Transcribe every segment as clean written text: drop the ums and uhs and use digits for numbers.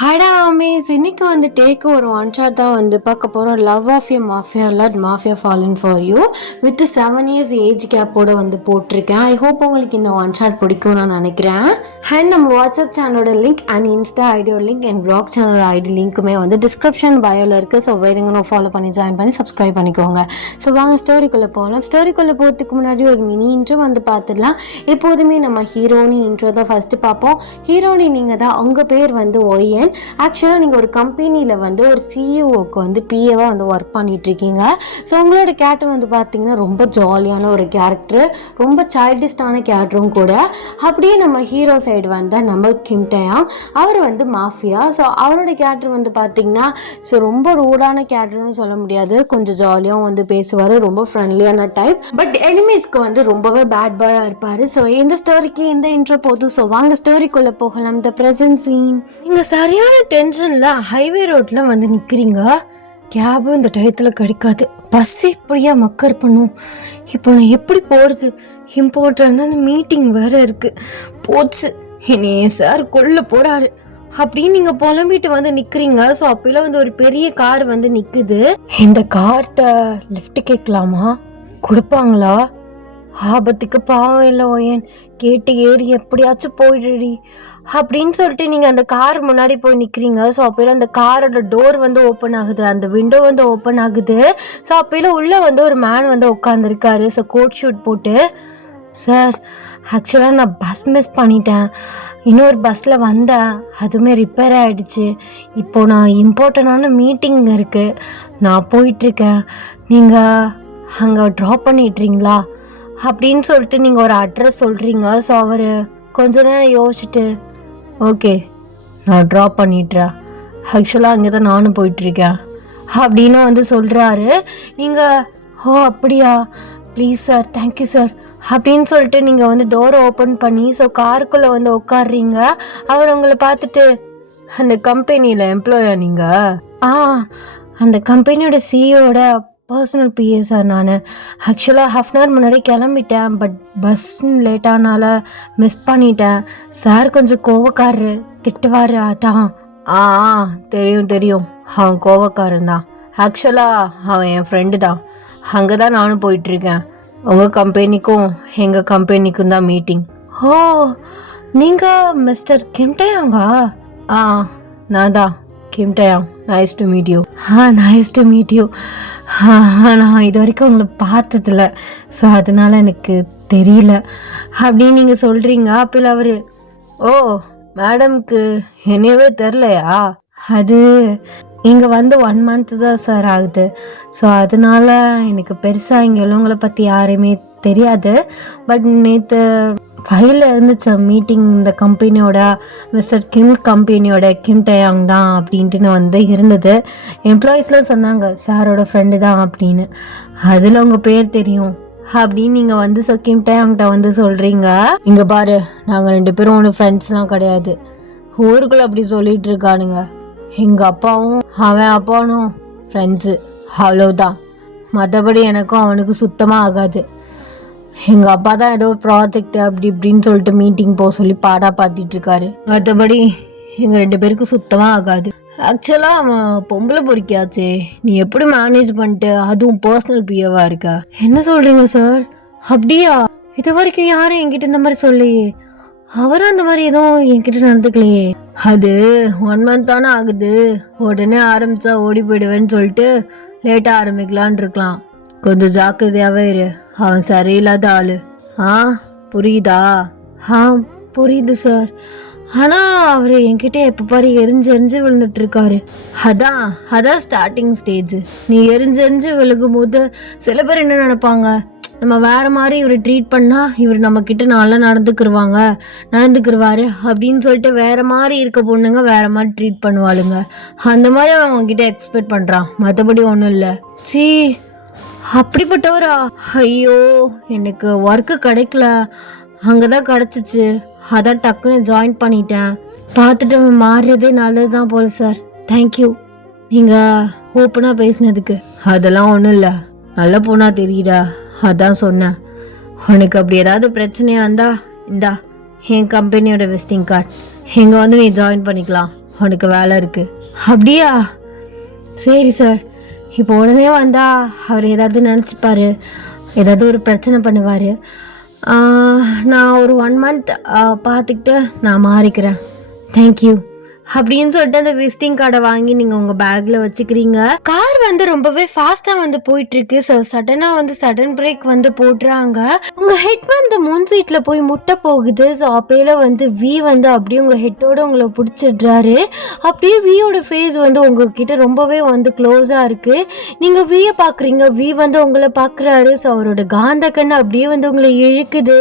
ஹடா Amaze இன்னைக்கு வந்து take ஒரு ஒன் ஷாட் தான் வந்து பார்க்க போகிறோம். Love of you mafia lad mafia fallen for you with 7 years age கேப்போட வந்து போட்டிருக்கேன். ஐ ஹோப் உங்களுக்கு இந்த ஒன் ஷாட் பிடிக்கும் நான் நினைக்கிறேன். அண்ட் நம்ம வாட்ஸ்அப் சேனலோட லிங்க் அண்ட் இன்ஸ்டா ஐடியோட லிங்க் அண்ட் ப்ளாக் சேனலோட ஐடி லிங்க்குமே வந்து டிஸ்கிரிப்ஷன் பயோவில் இருக்குது. ஸோ வேறுங்கன்னு ஃபாலோ பண்ணி ஜாயின் பண்ணி சப்ஸ்கிரைப் பண்ணிக்கோங்க. ஸோ வாங்க ஸ்டோரிக்குள்ளே போகலாம். ஸ்டோரிக்குள்ளே போகிறதுக்கு முன்னாடி ஒரு மினி இன்ட்ரோ வந்து பார்த்துடலாம். எப்போதுமே நம்ம ஹீரோனி இன்ட்ரோ தான் ஃபஸ்ட்டு பார்ப்போம். ஹீரோனி நீங்கள் தான், உங்கள் பேர் வந்து ஒய்என். ஆக்சுவலாக நீங்கள் ஒரு கம்பெனியில் வந்து ஒரு சிஇஓக்கு வந்து பிஏவாக வந்து ஒர்க் பண்ணிகிட்ருக்கீங்க. ஸோ உங்களோட கேரக்டர் வந்து பார்த்தீங்கன்னா ரொம்ப ஜாலியான ஒரு கேரக்டர், ரொம்ப சைல்டிஷ்டான கேரக்டரும் கூட. அப்படியே நம்ம ஹீரோ சைடு வந்தால் நம்ம கிம் டயாங், அவர் வந்து மாஃபியா. ஸோ அவரோட கேரக்டர் வந்து பார்த்தீங்கன்னா ஸோ ரொம்ப ரூடான கேரக்டர்னு சொல்ல முடியாது, கொஞ்சம் ஜாலியாகவும் வந்து பேசுவார், ரொம்ப ஃப்ரெண்ட்லியான டைப். பட் எனிமீஸ்க்கு வந்து ரொம்பவே பேட் பாயாக இருப்பார். ஸோ இந்த ஸ்டோரிக்கு இந்த இன்ட்ரோ போதும். ஸோ வாங்க ஸ்டோரிக்குள்ளே போகலாம். The present scene. நீங்கள் சரியான டென்ஷனில் ஹைவே ரோட்டில் வந்து நிற்கிறீங்க. கேபும் இந்த டயத்தில் கிடைக்காது. பஸ் இப்படியா மக்கர் பண்ணும். இப்போ நான் எப்படி போகிறது? இம்பார்ட்டன்டான மீட்டிங் வேறு இருக்குது. போச்சு, என்னையே சார் கொல்ல போகிறாரு அப்படின்னு நீங்கள் புலம்பிட்டு வந்து நிற்கிறீங்க. ஸோ அப்போலாம் வந்து ஒரு பெரிய கார் வந்து நிற்குது. இந்த கார்ட்ட லிஃப்ட் கேட்கலாமா? கொடுப்பாங்களா? ஆபத்துக்கு பாவம் இல்லை ஓயன், கேட்டு ஏறி எப்படியாச்சும் போயிடுடி அப்படின்னு சொல்லிட்டு நீங்கள் அந்த கார் முன்னாடி போய் நிற்கிறீங்க. ஸோ அப்போலாம் அந்த காரோட டோர் வந்து ஓப்பன் ஆகுது, அந்த விண்டோ வந்து ஓப்பன் ஆகுது. ஸோ அப்போலாம் உள்ளே வந்து ஒரு மேன் வந்து உட்காந்துருக்காரு. ஸோ கோட் ஷூட் போட்டு, சார் ஆக்சுவலாக நான் பஸ் மிஸ் பண்ணிட்டேன், இன்னொரு பஸ்ஸில் வந்தேன், அதுவுமே ரிப்பேர் ஆகிடுச்சு. இப்போது நான் இம்பார்ட்டண்டான மீட்டிங் இருக்குது, நான் போயிட்டுருக்கேன், நீங்கள் அங்கே ட்ராப் பண்ணிட்டுறீங்களா அப்படின்னு சொல்லிட்டு நீங்கள் ஒரு அட்ரஸ் சொல்கிறீங்க. ஸோ அவர் கொஞ்ச நேரம் யோசிச்சுட்டு, ஓகே நான் ட்ராப் பண்ணிட்டுறேன், ஆக்சுவலாக அங்கே தான் நானும் போயிட்டுருக்கேன் அப்படின்னு வந்து சொல்கிறாரு. நீங்கள் ஓ அப்படியா, ப்ளீஸ் சார், தேங்க்யூ சார் அப்படின்னு சொல்லிட்டு நீங்கள் வந்து டோரை ஓப்பன் பண்ணி ஸோ காருக்குள்ளே வந்து உட்காடுறீங்க. அவர் உங்களை பார்த்துட்டு, அந்த கம்பெனியில் எம்ப்ளாயா நீங்கள்? அந்த கம்பெனியோட சிஇஓட பர்சனல் பிஏ சார் நான். ஆக்சுவலாக ½ அன் ஹவர் முன்னாடி கிளம்பிட்டேன், பட் பஸ் லேட்டானால மிஸ் பண்ணிட்டேன். சார் கொஞ்சம் கோவக்காரரு, திட்டுவார், அதான். தெரியும், அவன் கோவக்காரன் தான். ஆக்சுவலாக அவன் என் ஃப்ரெண்டு தான். அங்கே தான் நானும் போயிட்டுருக்கேன். உங்கள் கம்பெனிக்கும் எங்கள் கம்பெனிக்கும் தான் மீட்டிங். ஓ, நீங்கள் மிஸ்டர் கிம் டயாங்கா? நான் தான் Kim Dayang. Nice to meet you. Nice to meet you. நான் இது வரைக்கும் உங்களை பார்த்ததில்ல, ஸோ அதனால் எனக்கு தெரியல அப்படின்னு நீங்கள் சொல்கிறீங்க. அப்போ அவர், ஓ மேடம்க்கு என்னையவே தெரிலையா? அது இங்கே வந்து 1 month தான் சார் ஆகுது. ஸோ அதனால் எனக்கு பெருசாக இங்கே உள்ளவங்களை பற்றி யாருமே தெரியாது. பட் நேற்று ஃபைலில் இருந்துச்சு மீட்டிங், இந்த கம்பெனியோட மிஸ்டர் கிம் கம்பெனியோட கிம் டயாங் தான் அப்படின்ட்டு வந்து இருந்தது. எம்ப்ளாயீஸ்லாம் சொன்னாங்க சாரோட ஃப்ரெண்டு தான் அப்படின்னு. அதில் உங்கள் பேர் தெரியும் அப்படின்னு நீங்கள் வந்து ஸோ கிம் டயாங்கிட்ட வந்து சொல்கிறீங்க. இங்கே பாரு, நாங்கள் 2 பேரும் ஒன்றும் ஃப்ரெண்ட்ஸ்லாம் கிடையாது, ஊருக்குள்ளே அப்படி சொல்லிகிட்டு இருக்கானுங்க. எங்கள் அப்பாவும் அவன் அப்பாவும் ஃப்ரெண்ட்ஸு, அவ்வளோதான். மற்றபடி எனக்கும் அவனுக்கு சுத்தமாக ஆகாது. எங்கள் அப்பா தான் ஏதோ ப்ராஜெக்ட் அப்படி இப்படின்னு சொல்லிட்டு மீட்டிங் போக சொல்லி பாடா பார்த்திட்ருக்காரு. மற்றபடி எங்கள் 2 பேருக்கு சுத்தமாக ஆகாது. ஆக்சுவலாக அவன் பொம்பளை பொறிக்காச்சே, நீ எப்படி மேனேஜ் பண்ணிட்டு அதுவும் பர்சனல் பிஏவாக இருக்கா? என்ன சொல்கிறீங்க சார்? அப்படியா? இது வரைக்கும் யாரும் என்கிட்ட இந்த மாதிரி சொல்லையே. அவரும் அந்த மாதிரி எதுவும் என்கிட்ட நடந்துக்கலையே. அது 1 month தானே ஆகுது, உடனே ஆரம்பித்தா ஓடி போயிடுவேன்னு சொல்லிட்டு லேட்டாக ஆரம்பிக்கலான் இருக்கலாம். கொஞ்சம் ஜாக்கிரதையாகவே இரு, அவன் சரியில்லாத ஆள். புரியுதா? புரியுது சார். ஆனால் அவர் என்கிட்ட எப்போ பாரு எரிஞ்சு விழுந்துட்டுருக்காரு. அதான் ஸ்டார்டிங் ஸ்டேஜ். நீ எரிஞ்சு விழுகும் போது சில பேர் என்ன நினைப்பாங்க, நம்ம வேறு மாதிரி இவரை ட்ரீட் பண்ணால் இவர் நம்மக்கிட்ட நல்லா நடந்துக்கிருவாரு அப்படின்னு சொல்லிட்டு வேறு மாதிரி இருக்க பொண்ணுங்க வேறு மாதிரி ட்ரீட் பண்ணுவாளுங்க. அந்த மாதிரி அவன் அவங்ககிட்ட எக்ஸ்பெக்ட் பண்ணுறான், மற்றபடி ஒன்றும் இல்லை. அப்படிப்பட்டவரா? ஐயோ, எனக்கு ஒர்க்கு கிடைக்கல, அங்கே தான் கிடச்சிச்சு, அதான் டக்குன்னு ஜாயின் பண்ணிட்டேன். பார்த்துட்டு மாறுறதே நல்லது தான் போல சார். தேங்க்யூ நீங்கள் ஓப்பனாக பேசினதுக்கு. அதெல்லாம் ஒன்றும் இல்லை, நல்ல பொண்ணா தெரியுதா, அதான் சொன்னேன். உனக்கு அப்படி ஏதாவது பிரச்சனையாக இருந்தா இந்தா என் கம்பெனியோட விசிட்டிங் கார்டு, இங்கே வந்து நீ ஜாயின் பண்ணிக்கலாம் உனக்கு வேலை இருக்குது. அப்படியா? சரி சார். இப்போ உடனே வந்தால் அவர் ஏதாவது நினச்சிப்பார், ஏதாவது ஒரு பிரச்சனை பண்ணுவார். நான் ஒரு 1 month பார்த்துக்கிட்டு நான் மாறிக்கிறேன். தேங்க்யூ அப்படின்னு சொல்லிட்டு அந்த விசிட்டிங் கார்டை வாங்கி நீங்கள் உங்கள் பேக்கில் வச்சுக்கிறீங்க. கார் வந்து ரொம்பவே ஃபாஸ்ட்டாக வந்து போயிட்டுருக்கு. ஸோ சடனாக வந்து சடன் பிரேக் வந்து போடுறாங்க. உங்கள் ஹெட் வந்து முன் சீட்டில் போய் முட்டை போகுது. ஸோ அப்பையில வந்து வி வந்து அப்படியே உங்கள் ஹெட்டோடு உங்களை பிடிச்சிடுறாரு. அப்படியே வியோட ஃபேஸ் வந்து உங்ககிட்ட ரொம்பவே வந்து க்ளோஸாக இருக்குது. நீங்கள் வியை பார்க்குறீங்க, வி வந்து உங்களை பார்க்குறாரு. ஸோ அவரோட காந்த கண்ணு அப்படியே வந்து உங்களை இழுக்குது.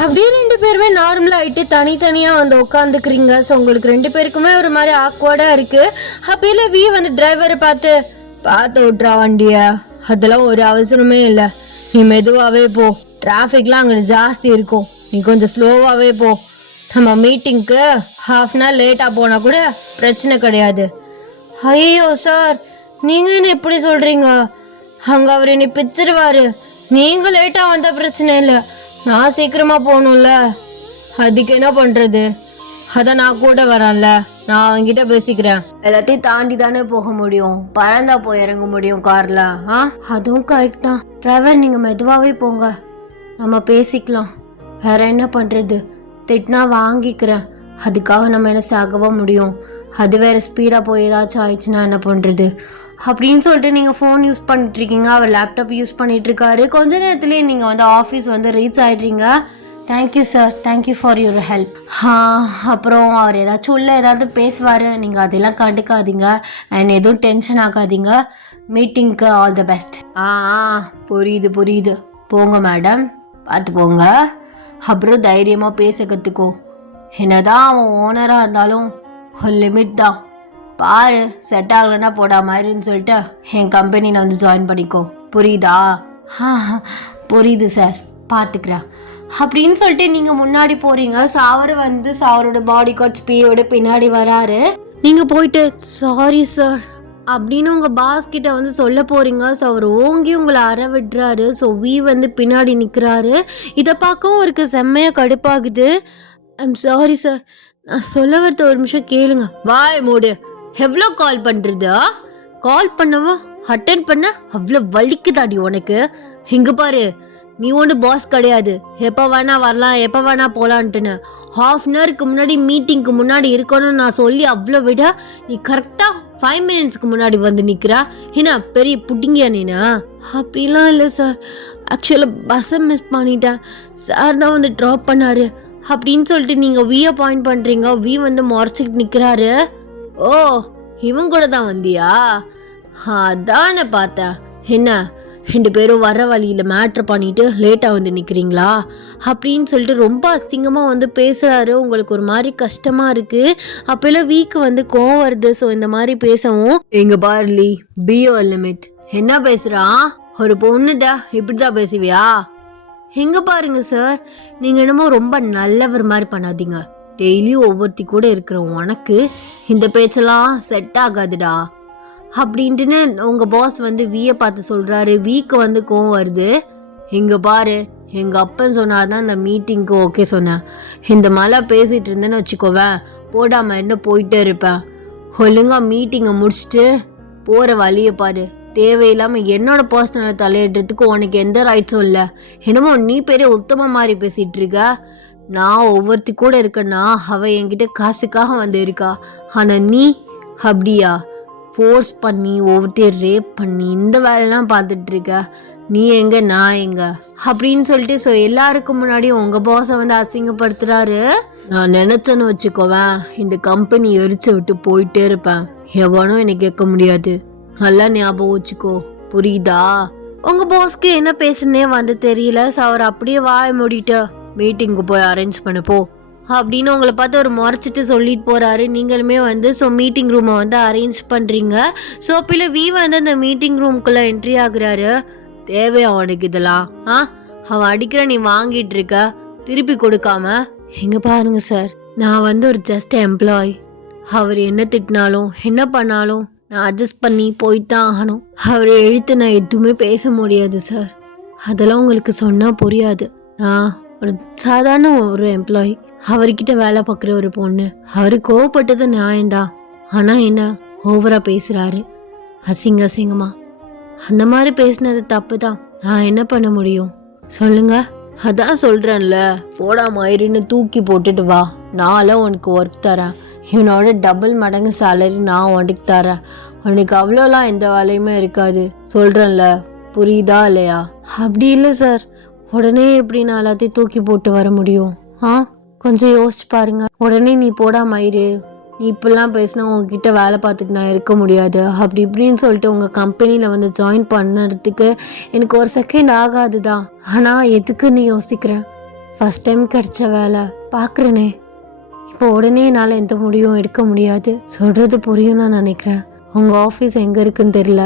அப்படியே 2 பேருமே நார்மலாக ஆகிட்டு தனித்தனியாக வந்து உட்காந்துக்கிறீங்க. ஸோ உங்களுக்கு 2 பேருக்குமே ஒரு மாதிரி ஆக்வர்டாக இருக்குது. அப்படியே வி வந்து டிரைவரை பார்த்து விட்றா வண்டியை, அதெல்லாம் ஒரு அவசரமே இல்லை, நீ மெதுவாகவே போ, டிராஃபிக்லாம் அங்கே ஜாஸ்தி இருக்கும், நீ கொஞ்சம் ஸ்லோவாகவே போ, நம்ம மீட்டிங்க்கு 1/2 hour லேட்டாக போனால் கூட பிரச்சனை கிடையாது. ஐயோ சார், நீங்கள் என்ன இப்படி சொல்கிறீங்க? அங்கே அவர் என்னை பிச்சிருவார். நீங்கள் லேட்டாக வந்தால் பிரச்சனை இல்லை, நான் சீக்கிரமாக போகணும்ல, அதுக்கு என்ன பண்ணுறது? அதான் நான் கூட வரேன்ல, நான் அவங்கிட்ட பேசிக்கிறேன். எல்லாத்தையும் தாண்டி தானே போக முடியும், பறந்தா போய் இறங்க முடியும் காரில். அதுவும் கரெக்ட் தான். டிரைவர் நீங்கள் மெதுவாகவே போங்க, நம்ம பேசிக்கலாம். வேற என்ன பண்ணுறது? திட்டினா வாங்கிக்கிறேன், அதுக்காக நம்ம என்ன சாகவா முடியும்? அது வேறு ஸ்பீடாக போய் ஏதாச்சும் ஆயிடுச்சுன்னா என்ன பண்ணுறது அப்படின்னு சொல்லிட்டு நீங்கள் ஃபோன் யூஸ் பண்ணிட்டுருக்கீங்க, அவர் லேப்டாப் யூஸ் பண்ணிகிட்ருக்காரு. கொஞ்ச நேரத்துலேயே நீங்கள் வந்து ஆஃபீஸ் வந்து ரீச் ஆகிட்றீங்க. Thank you sir, thank you for your help. அப்புறம் அவர் ஏதாச்சும் உள்ள ஏதாவது பேசுவார், நீங்கள் அதெல்லாம் கண்டுக்காதீங்க அண்ட் எதுவும் டென்ஷன் ஆகாதீங்க. மீட்டிங்க்கு ஆல் த பெஸ்ட். புரியுது, போங்க மேடம், பார்த்து போங்க. அப்புறம் தைரியமாக பேச கற்றுக்கோ. என்னதான் அவன் ஓனராக இருந்தாலும் ஒரு லிமிட் தான். பாரு, செட் ஆகலைன்னா போடா மாதிரின்னு சொல்லிட்டு என் கம்பெனியில் வந்து ஜாயின் பண்ணிக்கோ, புரியுதா? புரியுது சார், பார்த்துக்கிறேன் அப்படின்னு சொல்லிட்டு நீங்கள் முன்னாடி போகிறீங்க. ஸோ அவர் வந்து அவரோட பாடி கார்ட் ஸ்பீடோட பின்னாடி வராரு. நீங்கள் போயிட்டு சாரி சார் அப்படின்னு உங்கள் பாஸ் கிட்ட வந்து சொல்ல போகிறீங்க. ஸோ அவர் ஓங்கி உங்களை அற விடுறாரு. ஸோ வி வந்து பின்னாடி நிற்கிறாரு. இதை பார்க்கவும் அவருக்கு செம்மையாக கடுப்பாகுது. ஐம் சாரி சார், நான் சொல்ல வரத ஒரு நிமிஷம் கேளுங்க. வாய் மூடு. எவ்வளோ கால் பண்ணுறதா? கால் பண்ணவா அட்டென்ட் பண்ண அவ்வளோ வலிக்குதாடி உனக்கு? இங்கே பாரு, நீ ஒன்று பாஸ் கிடையாது, எப்போ வேணா வரலாம், எப்போ வேணா போகலான்ட்டுன்னு. 1/2 hour முன்னாடி மீட்டிங்க்கு முன்னாடி இருக்கணும்னு நான் சொல்லி அவ்வளோ விட நீ கரெக்டாக 5 minutes முன்னாடி வந்து நிற்கிறா. என்ன பெரிய புட்டிங்கியா நீனா? அப்படிலாம் இல்லை சார், ஆக்சுவலாக பஸ்ஸை மிஸ் பண்ணிட்டேன், சார் தான் வந்து ட்ராப் பண்ணார் அப்படின்னு சொல்லிட்டு நீங்கள் வியை பாயிண்ட் பண்ணுறீங்க. வி வந்து முறைச்சிக்கிட்டு நிற்கிறாரு. ஓ, இவன் கூட தான் வந்தியா? அதானே பார்த்தேன். என்ன 2 பேரும் வர வழியில் மேட்ரு பண்ணிட்டு லேட்டாக வந்து நிற்கிறீங்களா அப்படின்னு சொல்லிட்டு ரொம்ப அசிங்கமாக வந்து பேசுகிறாரு. உங்களுக்கு ஒரு மாதிரி கஷ்டமாக இருக்குது. அப்போல்லாம் வீக்கு வந்து கோவம் வருது. ஸோ இந்த மாதிரி பேசவும், எங்கள் பார்லி பியோ லிமிட் என்ன பேசுகிறான்? ஒரு பொண்ணுடா இப்படி தான் பேசுவியா? எங்கே பாருங்க சார், நீங்கள் என்னமோ ரொம்ப நல்லவர் மாதிரி பண்ணாதீங்க. டெய்லியும் ஒவ்வொருத்தி கூட இருக்கிற உனக்கு இந்த பேச்செல்லாம் செட் ஆகாதுடா அப்படின்ட்டுன்னு உங்கள் பாஸ் வந்து வியை பார்த்து சொல்கிறாரு. வீக்கு வந்து கோவம் வருது. இங்கே பாரு, எங்கள் அப்பன் சொன்னாதான் இந்த மீட்டிங்க்கு ஓகே சொன்னேன். இந்த மழை பேசிகிட்டு இருந்தேன்னு வச்சுக்கோவேன், போடாமல் என்ன போயிட்டே இருப்பேன். ஒழுங்கா மீட்டிங்கை முடிச்சுட்டு போகிற வழியை பாரு. தேவையில்லாமல் என்னோட பர்சனலை தலையிடுறதுக்கு உனக்கு எந்த ரைட்ஸும் இல்லை. என்னமோ நீ பெரிய உத்தம மாதிரி பேசிகிட்டு இருக்க. நான் ஒவ்வொருத்தி கூட இருக்கேன்னா அவள் என்கிட்ட காசுக்காக வந்து இருக்கா. ஆனால் நீ அப்படியா? ஃபோர்ஸ் பண்ணி ஒவ்வொருத்தையும் ரேப் பண்ணி இந்த வேலையெல்லாம் பார்த்துட்டு இருக்க. நீ எங்கே, நான் எங்கே அப்படின்னு சொல்லிட்டு ஸோ எல்லாருக்கும் முன்னாடியும் உங்கள் பாஸை வந்து அசிங்கப்படுத்துகிறாரு. நான் நினச்சேன்னு வச்சுக்கோவேன், இந்த கம்பெனி எரிச்சு விட்டு போயிட்டே இருப்பேன். எவனும் என்னை கேட்க முடியாது. நல்லா ஞாபகம் வச்சுக்கோ, புரியுதா? உங்கள் பாஸ்க்கு என்ன பேசுனே வந்து தெரியல. ஸோ அவர் அப்படியே வாய மூடிட்டு மீட்டிங்கு போய் அரேஞ்ச் பண்ணப்போ அப்படின்னு உங்களை பார்த்து ஒரு முறைச்சிட்டு சொல்லிட்டு போகிறாரு. நீங்களுமே வந்து ஸோ மீட்டிங் ரூமை வந்து அரேஞ்ச் பண்ணுறீங்க. ஸோ அப்போ வி வந்து அந்த மீட்டிங் ரூம்குள்ளே என்ட்ரி ஆகுறாரு. தேவையா அவனுக்கு இதெல்லாம்? அவன் அடிக்கிற நீ வாங்கிட்டு இருக்க, திருப்பி கொடுக்காம. எங்கே பாருங்க சார், நான் வந்து ஒரு ஜஸ்ட் எம்ப்ளாய். அவர் என்ன திட்டினாலும் என்ன பண்ணாலும் நான் அட்ஜஸ்ட் பண்ணி போயிட்டு தான் ஆகணும். அவர் எழுத்து நான் எதுவுமே பேச முடியாது சார். அதெல்லாம் உங்களுக்கு சொன்னால் புரியாது. நான் ஒரு சாதாரண ஒரு எம்ப்ளாயி. அவர்கிட்ட வேலை பார்க்குற ஒரு பொண்ணு. அவரு கோவப்பட்டது நியாயம்தான், ஆனா என்ன ஓவரா பேசுறாரு, அசிங்கமா. அந்த மாதிரி பேசினது தப்பு தான். நான் என்ன பண்ண முடியும் சொல்லுங்க? அதான் சொல்றேன்ல, போடாம இருன்னு தூக்கி போட்டுட்டு வா. நான்லாம் உனக்கு ஒர்க் தரேன். இவனோட டபுள் மடங்கு சேலரி நான் உனக்கு தரேன். உனக்கு அவ்வளோலாம் எந்த வேலையுமே இருக்காது. சொல்றேன்ல, புரியுதா இல்லையா? அப்படி இல்லை சார். உடனே எப்படி நான் எல்லாத்தையும் தூக்கி போட்டு வர முடியும்? கொஞ்சம் யோசிச்சு பாருங்க. உடனே நீ போடாம இரு, நீ இப்பெல்லாம் பேசினா உங்ககிட்ட வேலை பார்த்துட்டு நான் இருக்க முடியாது அப்படி இப்படின்னு சொல்லிட்டு உங்கள் கம்பெனியில் வந்து ஜாயின் பண்ணுறதுக்கு எனக்கு ஒரு செகண்ட் ஆகாது தான். ஆனால் எதுக்குன்னு யோசிக்கிறேன். ஃபஸ்ட் டைம் கிடைச்ச வேலை பார்க்குறேனே, இப்போ உடனே என்னால் எந்த முடிவும் எடுக்க முடியாது. சொல்கிறது புரியும் நான் நினைக்கிறேன். உங்கள் ஆஃபீஸ் எங்கே இருக்குன்னு தெரியல,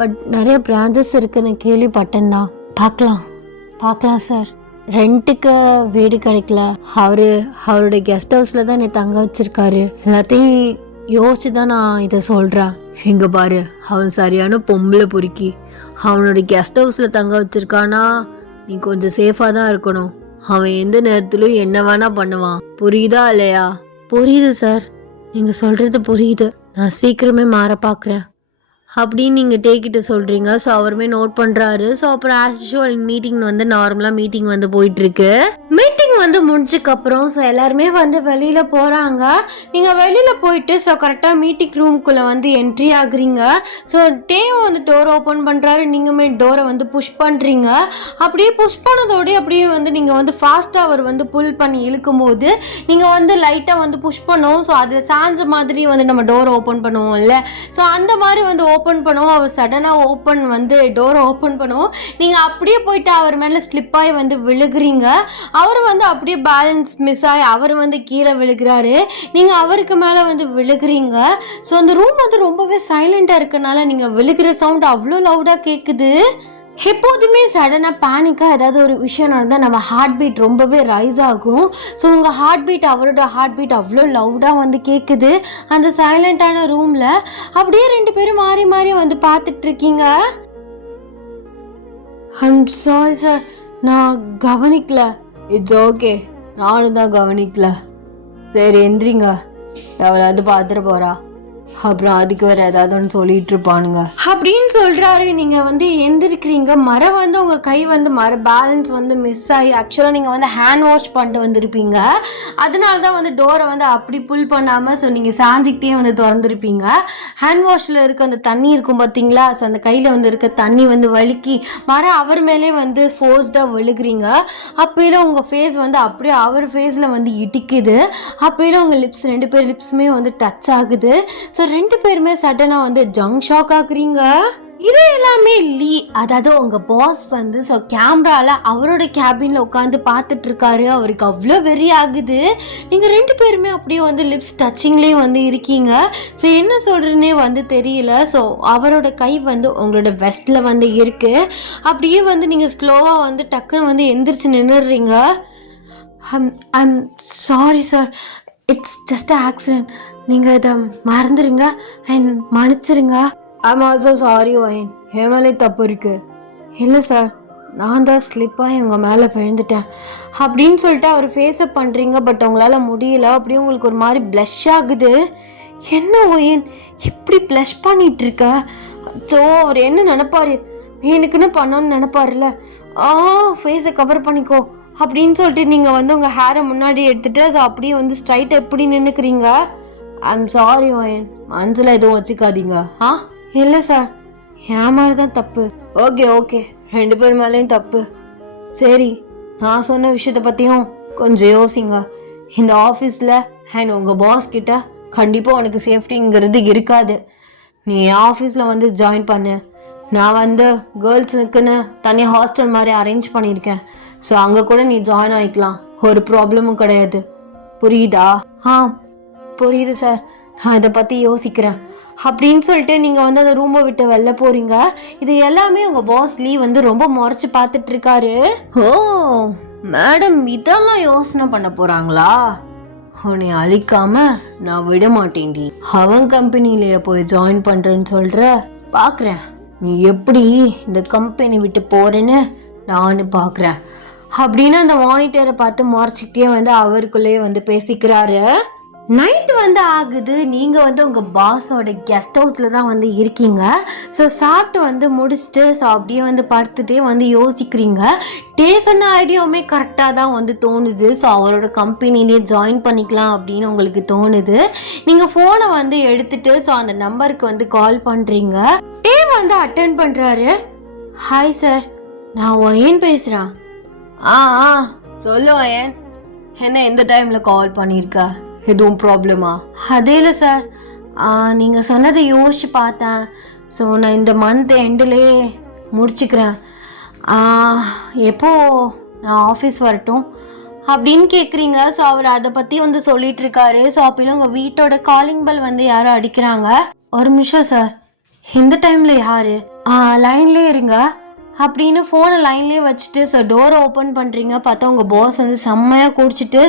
பட் நிறைய பிரான்ச்சஸ் இருக்குன்னு கேள்விப்பட்டேன் தான். பார்க்கலாம் சார். ரெண்ட்டுக்கு வீடு கிடைக்கல. அவருடைய கெஸ்ட் ஹவுஸில் தான் என்னை தங்க வச்சிருக்காரு. எல்லாத்தையும் யோசிச்சு தான் நான் இதை சொல்கிறேன். இங்கே பாரு, அவன் சரியான பொம்பளை பொறுக்கி. அவனோட கெஸ்ட் ஹவுஸில் தங்க வச்சிருக்கானா, நீ கொஞ்சம் சேஃபாக தான் இருக்கணும். அவன் எந்த நேரத்திலும் என்ன வேணா பண்ணுவான். புரியுதா இல்லையா? புரியுது சார், நீங்கள் சொல்கிறது புரியுது. நான் சீக்கிரமே மாற பார்க்குறேன் அப்படின்னு நீங்கள் டேக்கிட்ட சொல்கிறீங்க. ஸோ அவருமே நோட் பண்ணுறாரு. ஸோ அப்புறம் ஆஸ் யூஷுவல் மீட்டிங் வந்து நார்மலாக மீட்டிங் வந்து போயிட்டுருக்கு. மீட்டிங் வந்து முடிஞ்சதுக்கப்புறம் ஸோ எல்லாருமே வந்து வெளியில் போகிறாங்க. நீங்கள் வெளியில் போயிட்டு ஸோ கரெக்டாக மீட்டிங் ரூம்குள்ளே வந்து என்ட்ரி ஆகுறீங்க. ஸோ டேவும் வந்து டோர் ஓப்பன் பண்ணுறாரு. நீங்களுமே டோரை வந்து புஷ் பண்ணுறீங்க. அப்படியே புஷ் பண்ணதோடய அப்படியே வந்து நீங்கள் வந்து ஃபாஸ்ட்டாக அவர் வந்து புல் பண்ணி இழுக்கும் போது நீங்கள் வந்து லைட்டாக வந்து புஷ் பண்ணோம். ஸோ அதில் சாஞ்ச மாதிரி வந்து நம்ம டோரை ஓப்பன் பண்ணுவோம்ல, ஸோ அந்த மாதிரி வந்து ஓப்பன் பண்ணுவோம். அவர் சடனாக ஓப்பன் வந்து டோரை ஓப்பன் பண்ணுவோம். நீங்கள் அப்படியே போயிட்டு அவர் மேலே ஸ்லிப்பாகி வந்து விழுகிறீங்க. அவர் வந்து அப்படியே பேலன்ஸ் மிஸ் ஆகி அவர் வந்து கீழே விழுகிறாரு. நீங்கள் அவருக்கு மேலே வந்து விழுகிறீங்க. ஸோ அந்த ரூம் வந்து ரொம்பவே சைலண்டாக இருக்கனால நீங்கள் விழுகிற சவுண்ட் அவ்வளோ லவுடாக கேட்குது. எப்போதுமே சடனாக பேனிக்காக ஏதாவது ஒரு விஷயம் நடந்தால் நம்ம ஹார்ட் பீட் ரொம்பவே ரைஸ் ஆகும். ஸோ உங்கள் ஹார்ட் பீட் அவரோட ஹார்ட் பீட் அவ்வளோ லவுடாக வந்து கேட்குது அந்த சைலண்டான ரூமில். அப்படியே ரெண்டு பேரும் மாறி மாறி வந்து பார்த்துட்ருக்கீங்க. ஐம் சாரி சார், நான் கவனிக்கல. இட்ஸ் ஓகே, நானும் தான் கவனிக்கல. சரி எந்திரிங்க, எவ்வளோது பார்த்துட்டு போகிறா, அப்புறம் அதுக்கு வேறு ஏதாவது ஒன்று சொல்லிட்டு இருப்பானுங்க அப்படின்னு சொல்கிறாரு. நீங்கள் வந்து எந்திரிக்கிறீங்க. மரம் வந்து உங்கள் கை வந்து பேலன்ஸ் வந்து மிஸ் ஆகி ஆக்சுவலாக நீங்கள் வந்து ஹேண்ட் வாஷ் பண்ணிட்டு வந்திருப்பீங்க. அதனால தான் வந்து டோரை வந்து அப்படி புல் பண்ணாமல் ஸோ நீங்கள் சாஞ்சிக்கிட்டே வந்து திறந்துருப்பீங்க. ஹேண்ட் வாஷில் இருக்க அந்த தண்ணி இருக்கும் பார்த்தீங்களா, ஸோ அந்த கையில் வந்து இருக்க தண்ணி வந்து வலிக்கி அவர் மேலே வந்து ஃபோர்ஸ்டாக விழுகிறீங்க. அப்போயில உங்கள் ஃபேஸ் வந்து அப்படியே அவர் ஃபேஸில் வந்து இடிக்குது. அப்போயில உங்கள் லிப்ஸ் ரெண்டு பேர் லிப்ஸுமே வந்து டச் ஆகுது. ஸோ ரெண்டு பேருமே சடனாக வந்து ஜங்க் ஷாக் ஆகுறீங்க. இது எல்லாமே லீ, அதாவது உங்கள் பாஸ் வந்து ஸோ கேமராவில் அவரோட கேபினில் உட்காந்து பார்த்துட்டு இருக்காரு. அவருக்கு அவ்வளோ வெறி ஆகுது. நீங்கள் ரெண்டு பேருமே அப்படியே வந்து லிப்ஸ் டச்சிங்லேயே வந்து இருக்கீங்க. ஸோ என்ன சொல்கிறேன்னே வந்து தெரியல. ஸோ அவரோட கை வந்து உங்களோட வெஸ்ட்டில் வந்து இருக்குது. அப்படியே வந்து நீங்கள் ஸ்லோவாக வந்து டக்குன்னு வந்து எந்திரிச்சு நின்றுடுறீங்க. I'm sorry sir, it's just a accident. நீங்கள் இதை மறந்துடுங்க அண்ட் மன்னிச்சிருங்க. ஐம் ஆல்சோ சாரி ஒயின், என் மேலே தப்பு இருக்குது. இல்லை சார், நான் தான் ஸ்லிப்பாக உங்கள் மேலே விழுந்துட்டேன் அப்படின்னு சொல்லிட்டு அவர் ஃபேஸப் பண்ணுறீங்க. பட் உங்களால் முடியல. அப்படியே உங்களுக்கு ஒரு மாதிரி ப்ளஷ் ஆகுது. என்ன ஒயின் இப்படி ப்ளஷ் பண்ணிகிட்ருக்க? ஸோ அவர் என்ன நினைப்பார், எனக்குன்னு பண்ணோன்னு நினைப்பாருல்ல, ஃபேஸை கவர் பண்ணிக்கோ அப்படின்னு சொல்லிட்டு நீங்கள் வந்து உங்கள் ஹேரை முன்னாடி எடுத்துகிட்டு ஸோ அப்படியே வந்து ஸ்ட்ரைட்டாக எப்படி நின்றுக்கிறீங்க. ஐம் சாரி ஒயன், மனசில் எதுவும் வச்சுக்காதீங்க. இல்லை சார், என் மேலே தான் தப்பு. ஓகே, ரெண்டு பேர் மேலேயும் தப்பு. சரி, நான் சொன்ன விஷயத்தை பற்றியும் கொஞ்சம் யோசிங்க. இந்த ஆஃபீஸில் அண்ட் உங்கள் பாஸ் கிட்ட கண்டிப்பாக உனக்கு சேஃப்டிங்கிறது இருக்காது. நீ என் ஆஃபீஸில் வந்து ஜாயின் பண்ணு. நான் வந்து கேர்ள்ஸுக்குன்னு தனியாக ஹாஸ்டல் மாதிரி அரேஞ்ச் பண்ணியிருக்கேன். ஸோ அங்கே கூட நீ ஜாயின் ஆகிக்கலாம், ஒரு ப்ராப்ளமும் கிடையாது. புரியுதா? புரியுது சார், நான் இதை பற்றி யோசிக்கிறேன் அப்படின்னு சொல்லிட்டு நீங்கள் வந்து அந்த ரூமை விட்டு வெளில போகிறீங்க. இது எல்லாமே உங்கள் பாஸ் லீ வந்து ரொம்ப முறைச்சி பார்த்துட்ருக்காரு. ஓ மேடம், இதெல்லாம் யோசனை பண்ண போகிறாங்களா? உன்னை அழிக்காம நான் விட மாட்டேன்டி. அவன் கம்பெனிலேயே போய் ஜாயின் பண்ணுறேன்னு சொல்கிற, பார்க்குறேன் நீ எப்படி இந்த கம்பெனி விட்டு போகிறேன்னு நான் பார்க்குறேன் அப்படின்னு அந்த மானிட்டரை பார்த்து முறைச்சிக்கிட்டே வந்து அவருக்குள்ளேயே வந்து பேசிக்கிறாரு. நைட்டு வந்து ஆகுது. நீங்கள் வந்து உங்கள் பாஸோட கெஸ்ட் ஹவுஸில் தான் வந்து இருக்கீங்க. ஸோ சாப்பிட்டு வந்து முடிச்சுட்டு ஸோ அப்படியே வந்து படுத்துகிட்டே வந்து யோசிக்கிறீங்க. சொன்ன ஐடியாவுமே கரெக்டாக தான் வந்து தோணுது. ஸோ அவரோட கம்பெனிலே ஜாயின் பண்ணிக்கலாம் அப்படின்னு உங்களுக்கு தோணுது. நீங்கள் ஃபோனை வந்து எடுத்துகிட்டு ஸோ அந்த நம்பருக்கு வந்து கால் பண்ணுறீங்க. வந்து அட்டென்ட் பண்ணுறாரு. ஹாய் சார், நான் ஒயன் பேசுகிறேன். ஆ சொல்லு ஒயன், என்ன இந்த டைமில் கால் பண்ணியிருக்க? எதுவும் ப்ராப்ளமா? அதே இல்லை சார், நீங்கள் சொன்னதை யோசிச்சு பார்த்தேன். ஸோ நான் இந்த மந்த் எண்டுலே முடிச்சுக்கிறேன். எப்போ நான் ஆஃபீஸ் வரட்டும் அப்படின்னு கேட்குறீங்க. ஸோ அவர் அதை பற்றி வந்து சொல்லிட்டு இருக்காரு. ஸோ அப்போலாம் உங்கள் வீட்டோட காலிங் பெல் வந்து யாரும் அடிக்கிறாங்க. ஒரு நிமிஷம் சார், இந்த டைமில் யார்? லைன்லேயே இருங்க அப்படின்னு ஃபோனை லைன்லேயே வச்சுட்டு ஸோ டோரை ஓப்பன் பண்ணுறீங்க. பார்த்தா உங்கள் பாஸ் வந்து செம்மையாக குடிச்சிட்டு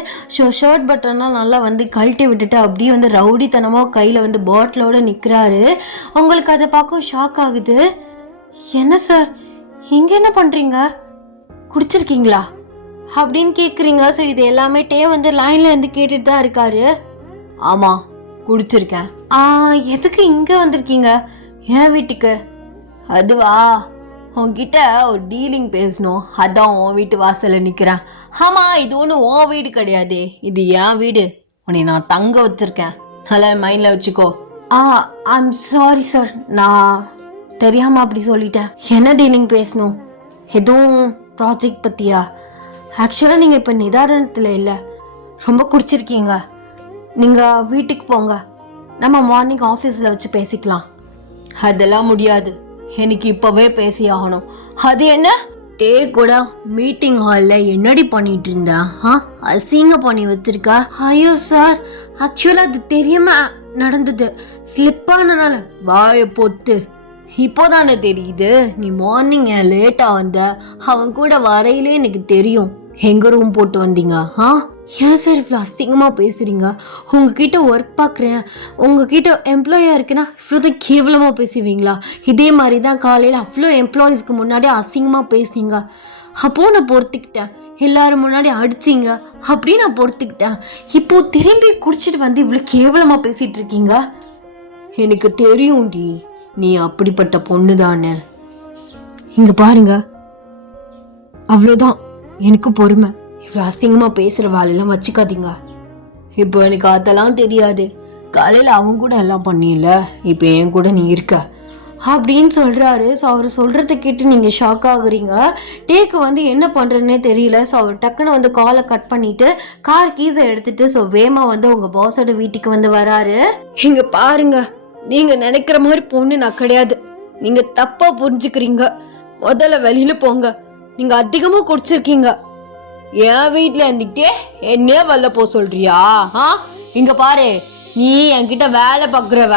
ஷர்ட் பட்டன்லாம் நல்லா வந்து கழட்டி விட்டுட்டு அப்படியே வந்து ரவுடித்தனமாக கையில் வந்து பாட்டிலோடு நிற்கிறாரு. உங்களுக்கு அதை பார்க்க ஷாக் ஆகுது. என்ன சார், இங்கே என்ன பண்ணுறீங்க? குடிச்சிருக்கீங்களா அப்படின்னு கேட்குறீங்க. ஸோ இது எல்லாமே வந்து லைனில் வந்து கேட்டுட்டு தான் இருக்காரு. ஆமாம், குடிச்சிருக்கேன். எதுக்கு இங்கே வந்திருக்கீங்க? ஏன் வீட்டுக்கு? அதுவா, உன்கிட்ட ஒரு டீலிங் பேசணும், அதான் உன் வீட்டு வாசலில் நிற்கிறேன். ஆமாம், இது ஒன்றும் உன் வீடு கிடையாது, இது என் வீடு. உன்னை நான் தங்க வச்சுருக்கேன், நல்லா மைண்டில் வச்சுக்கோ. ஐம் சாரி சார், நான் தெரியாமல் அப்படி சொல்லிட்டேன். என்ன டீலிங் பேசணும்? எதுவும் ப்ராஜெக்ட் பற்றியா? ஆக்சுவலாக நீங்கள் இப்போ நிதானத்தில் இல்லை, ரொம்ப குடிச்சிருக்கீங்க. நீங்கள் வீட்டுக்கு போங்க, நம்ம மார்னிங் ஆஃபீஸில் வச்சு பேசிக்கலாம். அதெல்லாம் முடியாது, எனக்கு இப்போவே பேசி ஆகணும். அது என்ன? கூட மீட்டிங் ஹாலில் என்னடி பண்ணிட்டு இருந்தா? அசிங்க பண்ணி வச்சிருக்கா? ஐயோ சார், ஆக்சுவலாக அது தெரியாம நடந்தது, ஸ்லிப்பானனால. வாய பொத்து, இப்போதானே தெரியுது நீ மார்னிங் லேட்டாக வந்த. அவன் கூட வரையிலே எனக்கு தெரியும் எங்க ரூம் போட்டு வந்தீங்க. ஏன் சார் இவ்வளோ அசிங்கமாக பேசுகிறீங்க? உங்ககிட்ட ஒர்க் பார்க்குறேன், உங்ககிட்ட எம்ப்ளாயாக இருக்குன்னா இவ்வளோதான் கேவலமாக பேசுவீங்களா? இதே மாதிரி தான் காலையில் அவ்வளோ எம்ப்ளாயீஸ்க்கு முன்னாடி அசிங்கமாக பேசுனீங்க. அப்போது நான் பொறுத்துக்கிட்டேன், எல்லாரும் முன்னாடி அடிச்சிங்க அப்படி நான் பொறுத்துக்கிட்டேன். இப்போது திரும்பி குடிச்சிட்டு வந்து இவ்வளோ கேவலமாக பேசிகிட்டு இருக்கீங்க. எனக்கு தெரியும் டி, நீ அப்படிப்பட்ட பொண்ணு தானே. இங்கே பாருங்க, அவ்வளோதான், எனக்கு பொறுமை. இவ்வளோ அசிங்கமாக பேசுகிற வேலையெல்லாம் வச்சுக்காதீங்க. இப்போ எனக்கு அதெல்லாம் தெரியாது, காலையில் அவங்க கூட எல்லாம் பண்ணியில, இப்போ என் கூட நீ இருக்க அப்படின்னு சொல்கிறாரு. ஸோ அவர் சொல்கிறத கேட்டு நீங்கள் ஷாக் ஆகுறீங்க. வந்து என்ன பண்ணுறதுனே தெரியல. ஸோ அவர் டக்குன்னு வந்து காலை கட் பண்ணிவிட்டு கார் கீஸை எடுத்துகிட்டு ஸோ வேமா வந்து உங்கள் பாஸோட வீட்டுக்கு வந்து வராரு. இங்கே பாருங்க, நீங்கள் நினைக்கிற மாதிரி பொண்ணு நான் கிடையாது, நீங்கள் தப்பாக புரிஞ்சுக்கிறீங்க. முதல்ல வெளியில் போங்க, நீங்கள் அதிகமாக குடிச்சிருக்கீங்க. என் வீட்டில் இருந்துக்கிட்டே என்னையே வெளில போக சொல்றியா? இங்கே பாரு, நீ என்கிட்ட வேலை பார்க்குறவ,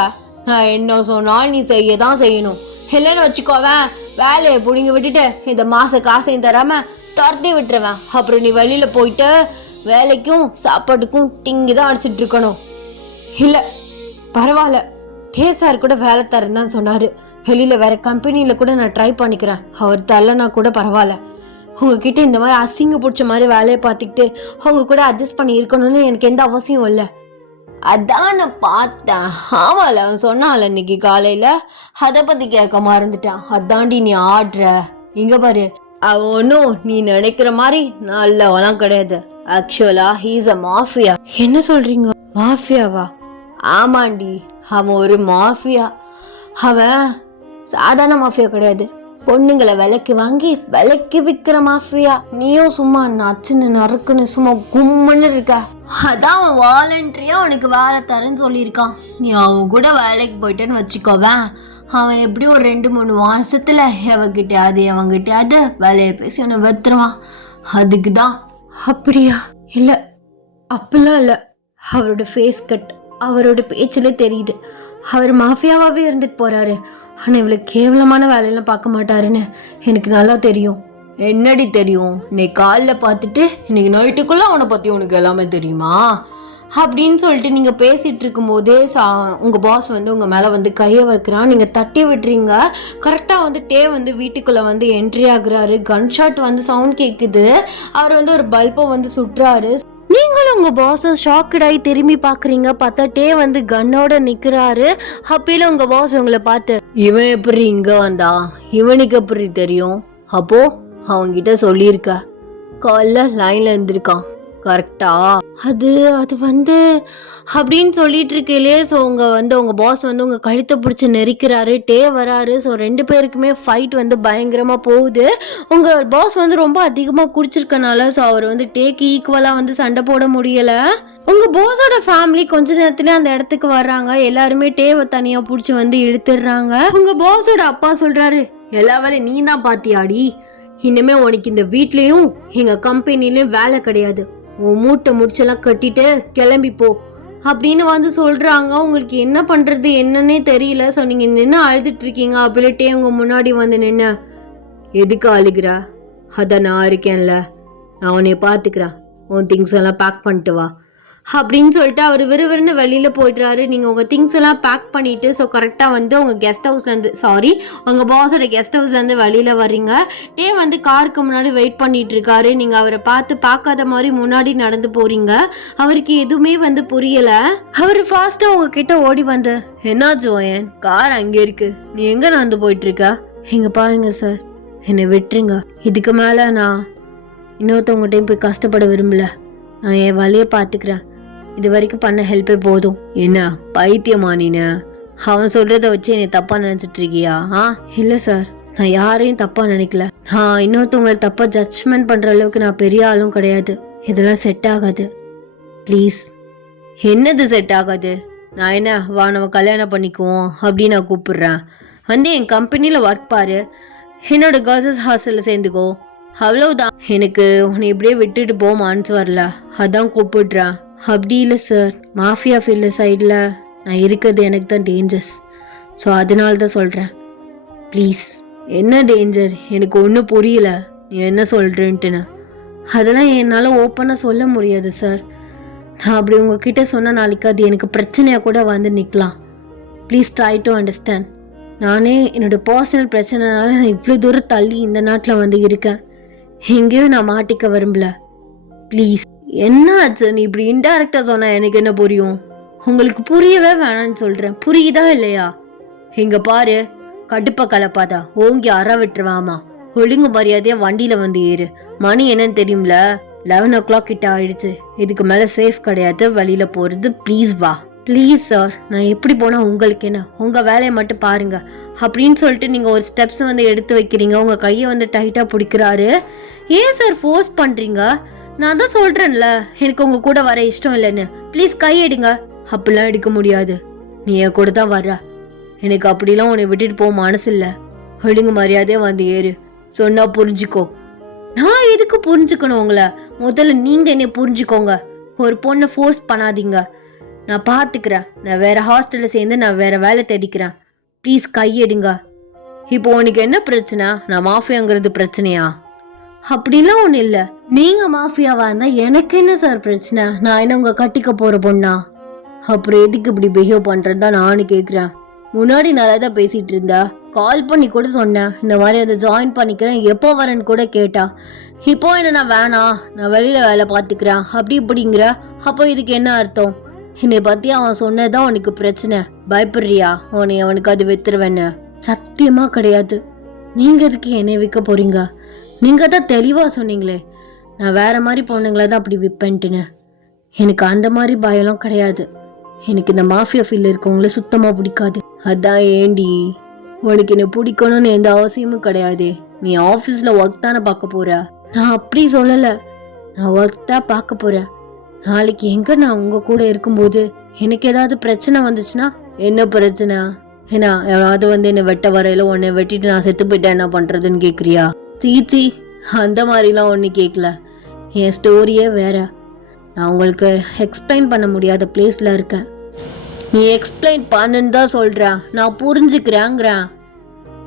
நான் என்ன சொன்னாலும் நீ செய்ய தான் செய்யணும். இல்லைன்னு வச்சுக்கோவேன், வேலையை பிடிங்க விட்டுட்டு இந்த மாத காசையும் தராமல் துரத்தி விட்டுருவேன். அப்புறம் நீ வெளியில் போயிட்டு வேலைக்கும் சாப்பாட்டுக்கும் டிங்கி தான் அடிச்சிட்டு இருக்கணும். இல்லை பரவாயில்ல, சார் கூட வேலை தரேன்னு தான் சொன்னார். வெளியில் வேறு கம்பெனியில் கூட நான் ட்ரை பண்ணிக்கிறேன், அவர் தரலனா கூட பரவாயில்ல. உங்ககிட்ட இந்த மாதிரி அசிங்க பிடிச்ச மாதிரி வேலையை பார்த்துக்கிட்டு அவங்க கூட அட்ஜஸ்ட் பண்ணி இருக்கணும்னு எனக்கு எந்த அவசியம் இல்லை. அதான் நான் பார்த்தேன். ஆமால, அவன் சொன்னால இன்னைக்கு காலையில், அதை பற்றி கேட்க மறந்துட்டான். அதாண்டி நீ ஆடுற. இங்கே பாரு, அவன் ஒன்றும் நீ நினைக்கிற மாதிரி நல்லவெல்லாம் கிடையாது. ஆக்சுவலா ஹீஸ் அ மாஃபியா. என்ன சொல்றீங்க? மாஃபியாவா? ஆமாண்டி, அவன் ஒரு மாஃபியா. அவன் சாதாரண மாஃபியா கிடையாது, பொண்ணுங்களை விலைக்கு வாங்கி விலைக்கு விற்கிற மாஃபியா. நீயும் சும்மா நச்சுன்னு நறுக்குன்னு சும்மா கும்முன்னு இருக்க. அதான் அவன் வாலண்டரியா உனக்கு வேலை தரேன்னு சொல்லியிருக்கான். நீ அவன் கூட வேலைக்கு போயிட்டேன்னு வச்சுக்கோவேன், அவன் எப்படி ஒரு 2-3 மாசத்துல அவங்கிட்டையாவது வேலையை பேசி அவனை வெத்துருவான். அதுக்கு தான். அப்படியா? இல்லை அப்படிலாம் இல்லை, அவரோட ஃபேஸ் கட் அவரோட பேச்சிலே தெரியுது அவர் மாஃபியாவாகவே இருந்துட்டு போகிறாரு. ஆனால் இவ்வளோ கேவலமான வேலையெல்லாம் பார்க்க மாட்டாருன்னு எனக்கு நல்லா தெரியும். என்னடி தெரியும்? இன்னைக்கு காலைல பார்த்துட்டு இன்னைக்கு நைட்டுக்குள்ளே அவனை பற்றி உனக்கு எல்லாமே தெரியுமா? அப்படின்னு சொல்லிட்டு நீங்கள் பேசிகிட்டு இருக்கும்போதே உங்கள் பாஸ் வந்து உங்கள் மேலே வந்து கையை வைக்கிறான். நீங்கள் தட்டி விட்டுறீங்க. கரெக்டாக வந்து டே வந்து வீட்டுக்குள்ளே வந்து என்ட்ரி ஆகுறாரு. கன் ஷாட் வந்து சவுண்ட் கேட்குது. அவர் வந்து ஒரு பல்பை வந்து சுட்டுறாரு. நீங்களும் உங்கள் பாஸை ஷாக்கடாகி திரும்பி பார்க்குறீங்க. பார்த்தா டே வந்து கன்னோட நிற்கிறாரு. அப்பயில உங்கள் பாஸ் உங்களை பார்த்து, இவன் எப்படி இங்கே வந்தா, இவனுக்கு எப்படி தெரியும், அப்போ அவங்கிட்ட சொல்லியிருக்க, காலைல லைன்ல இருந்திருக்கான் கரெக்டா, அது வந்து அப்படின்னு சொல்லிட்டு இருக்கலே. ஸோ உங்கள் பாஸ் வந்து உங்கள் கழுத்தை பிடிச்சி நெரிக்கிறாரு. டே வராரு. ஸோ 2 பேருக்குமே ஃபைட் வந்து பயங்கரமாக போகுது. உங்கள் பாஸ் வந்து ரொம்ப அதிகமாக குடிச்சிருக்கனால ஸோ அவர் வந்து டேக்கு ஈக்குவலாக வந்து சண்டை போட முடியலை. உங்கள் பாஸோட ஃபேமிலி கொஞ்ச நேரத்துலேயே அந்த இடத்துக்கு வர்றாங்க. எல்லாருமே டேவை தனியாக பிடிச்சி வந்து இழுத்துடுறாங்க. உங்கள் பாஸோட அப்பா சொல்கிறாரு, எல்லா வேலையும் நீ தான் பார்த்தியாடி, இனிமே உனக்கு இந்த வீட்லேயும் எங்கள் கம்பெனிலையும் வேலை கிடையாது, உன் மூட்டை முடிச்செல்லாம் கட்டிட்டு கிளம்பி போ அப்படின்னு வந்து சொல்கிறாங்க. உங்களுக்கு என்ன பண்ணுறது என்னன்னே தெரியல. ஸோ நீங்கள் நின்று அழுதுட்டு இருக்கீங்க. அப்படின்ட்டே உங்கள் முன்னாடி வந்து நின்று, எதுக்கு அழுகிற, அதான் நான் இருக்கேன்ல, நான் உன்னை பார்த்துக்கிறேன், உன் திங்ஸ் எல்லாம் பேக் பண்ணிட்டு வா அப்படின்னு சொல்லிட்டு அவர் விறுவிறுன்னு வெளியில் போய்ட்றாரு. நீங்கள் உங்கள் திங்ஸ் எல்லாம் பேக் பண்ணிவிட்டு ஸோ கரெக்டாக வந்து உங்கள் கெஸ்ட் ஹவுஸ்லேருந்து உங்கள் பாஸோட கெஸ்ட் ஹவுஸ்லேருந்து வெளியில் வர்றீங்க. டே வந்து காருக்கு முன்னாடி வெயிட் பண்ணிட்டு இருக்காரு. நீங்கள் அவரை பார்க்காத மாதிரி முன்னாடி நடந்து போகிறீங்க. அவருக்கு எதுவுமே வந்து புரியலை. அவர் ஃபாஸ்ட்டாக உங்ககிட்ட ஓடி வந்து, என்ன ஜோயன், கார் அங்கே இருக்கு, நீ எங்கே நடந்து போயிட்டுருக்க, எங்கே பாருங்க சார், என்னை விட்டுருங்க, இதுக்கு மேலே நான் இன்னொருத்தவங்ககிட்டையும் போய் கஷ்டப்பட விரும்பல, நான் என் வழியை பார்த்துக்கிறேன், இது வரைக்கும் பண்ண ஹெல்ப்பே போதும். என்ன பைத்தியமா நீனு, அவன் சொல்றத வச்சு என்னை தப்பா நினைச்சிட்டு இருக்கியா? இல்லை சார், நான் யாரையும் தப்பா நினைக்கல. இன்னொருத்தவங்களை தப்பா ஜட்ஜ்மெண்ட் பண்ற அளவுக்கு நான் பெரிய ஆளும் கிடையாது. இதெல்லாம் செட் ஆகாது ப்ளீஸ். என்னது செட் ஆகாது? நான் என்ன வா நம்ம கல்யாணம் பண்ணிக்குவோம் அப்படின்னு நான் கூப்பிடுறேன். வந்து என் கம்பெனியில் ஒர்க் பாரு, என்னோட கேர்ள்ஸஸ் ஹாஸ்டலில் சேர்ந்துக்கோ, அவ்வளவுதான். எனக்கு உன்னை இப்படியே விட்டுட்டு போக மனசு வரல, அதான் கூப்பிடுறேன். அப்படி இல்லை சார், மாஃபியா ஃபீல்டு சைடில் நான் இருக்கிறது எனக்கு தான் டேஞ்சர்ஸ். ஸோ அதனால தான் சொல்கிறேன் ப்ளீஸ். என்ன டேஞ்சர்? எனக்கு ஒன்றும் புரியல நீ என்ன சொல்கிறேன்ட்டுன்னு. அதெல்லாம் என்னால் ஓப்பனாக சொல்ல முடியாது சார். நான் அப்படி உங்ககிட்ட சொன்னால் நாளைக்கு அது எனக்கு பிரச்சனையாக கூட வந்து நிற்கலாம். Please try to understand. நானே என்னோடய பர்சனல் பிரச்சனைனால நான் இவ்வளோ தூரம் தள்ளி இந்த நாட்டில் வந்து இருக்கேன். எங்கேயும் நான் மாட்டிக்க விரும்பல. ப்ளீஸ். என்ன ஆச்சு? நீ இப்படி இன்டைரக்டாக சொன்னால் எனக்கு என்ன புரியும்? உங்களுக்கு புரியவே வேணான்னு சொல்கிறேன், புரியுதா இல்லையா? இங்கே பாரு, கடுப்பை கலப்பாதா, ஓங்கி அற விட்டுருவாமா. ஒழுங்கு மரியாதையாக வண்டியில் வந்து ஏறு. மணி என்னன்னு தெரியும்ல, 11 o'clock கிட்ட ஆயிடுச்சு. இதுக்கு மேலே சேஃப் கிடையாது வெளியில் போகிறது. ப்ளீஸ் வா. ப்ளீஸ் சார், நான் எப்படி போனால் உங்களுக்கு என்ன, உங்கள் வேலையை மட்டும் பாருங்க அப்படின்னு சொல்லிட்டு நீங்கள் ஒரு ஸ்டெப்ஸ் வந்து எடுத்து வைக்கிறீங்க. உங்கள் கையை வந்து டைட்டாக பிடிக்கிறாரு. ஏன் சார் ஃபோர்ஸ் பண்ணுறீங்க? நான் தான் சொல்கிறேன்ல எனக்கு உங்கள் கூட வர இஷ்டம் இல்லைன்னு. ப்ளீஸ் கை எடுங்க. அப்படிலாம் எடுக்க முடியாது, நீ என் கூட தான் வர்ற. எனக்கு அப்படிலாம் உன்னை விட்டுட்டு போக மனசு இல்லை. ஒழுங்கு மரியாதையாக வந்து ஏறு, சொன்னா புரிஞ்சுக்கோ. நான் எதுக்கு புரிஞ்சுக்கணும் உங்களை? முதல்ல நீங்கள் என்னை புரிஞ்சுக்கோங்க. ஒரு பொண்ணை ஃபோர்ஸ் பண்ணாதீங்க. நான் பார்த்துக்கிறேன். நான் வேற ஹாஸ்டலில் சேர்ந்து நான் வேற வேலை தேடிக்கிறேன். ப்ளீஸ் கையெடுங்க. இப்போ உனக்கு என்ன பிரச்சனை? நான் மாஃபியாங்கிறது பிரச்சனையா? அப்படிலாம் ஒன்றும் இல்லை. நீங்கள் மாஃபியாவா இருந்தால் எனக்கு என்ன சார் பிரச்சனை? நான் என்ன உங்கள் கட்டிக்க போகிற பொண்ணா? அப்புறம் எதுக்கு இப்படி பிஹேவ் பண்ணுறது தான் நானும் கேட்குறேன். முன்னாடி நல்லா தான் பேசிகிட்டு இருந்தா, கால் பண்ணி கூட சொன்னேன் இந்த மாதிரி அதை ஜாயின் பண்ணிக்கிறேன், எப்போ வரேன்னு கூட கேட்டா. இப்போ என்ன நான் வேணாம், நான் வெளியில் வேலை பார்த்துக்கிறேன் அப்படி இப்படிங்கிற. அப்போ இதுக்கு என்ன அர்த்தம்? என்னை பற்றி அவன் சொன்னதான் உனக்கு பிரச்சனை. பயப்படுறியா உன்னை அவனுக்கு அது வித்துருவேன்னு? சத்தியமா கிடையாது. நீங்கள் எதுக்கு என்னை விற்க போறீங்க? நீங்கள் தான் தெளிவாக சொன்னீங்களே நான் வேற மாதிரி பொண்ணுங்களை தான் அப்படி விற்பேன்ட்டுன்னு. எனக்கு அந்த மாதிரி பயம்லாம் கிடையாது. எனக்கு இந்த மாஃபியா ஃபீல்டில் இருக்கவங்கள சுத்தமாக பிடிக்காது. அதான் ஏண்டி உனக்கு என்ன பிடிக்கணும்னு எந்த அவசியமும் கிடையாது. நீ ஆஃபீஸில் ஒர்க் தானே பார்க்க போற. நான் அப்படி சொல்லலை, நான் ஒர்க் தான் பார்க்க போகிறேன். நாளைக்கு எங்கே நான் உங்கள் கூட இருக்கும்போது எனக்கு ஏதாவது பிரச்சனை வந்துச்சுன்னா என்ன பிரச்சனை? ஏன்னா யாராவது வந்து என்னை வெட்ட வரையில உன்னை வெட்டிட்டு நான் செத்து போயிட்டேன் என்ன பண்ணுறதுன்னு கேட்குறியா? சீச்சி, அந்த மாதிரிலாம் ஒன்றும் கேட்கல. என் ஸ்டோரியே வேற. நான் உங்களுக்கு எக்ஸ்பிளைன் பண்ண முடியாத பிளேஸில் இருக்கேன். நீ எக்ஸ்பிளைன் பண்ணுன்னு தான் சொல்கிறேன், நான் புரிஞ்சுக்கிறேங்கிறேன்.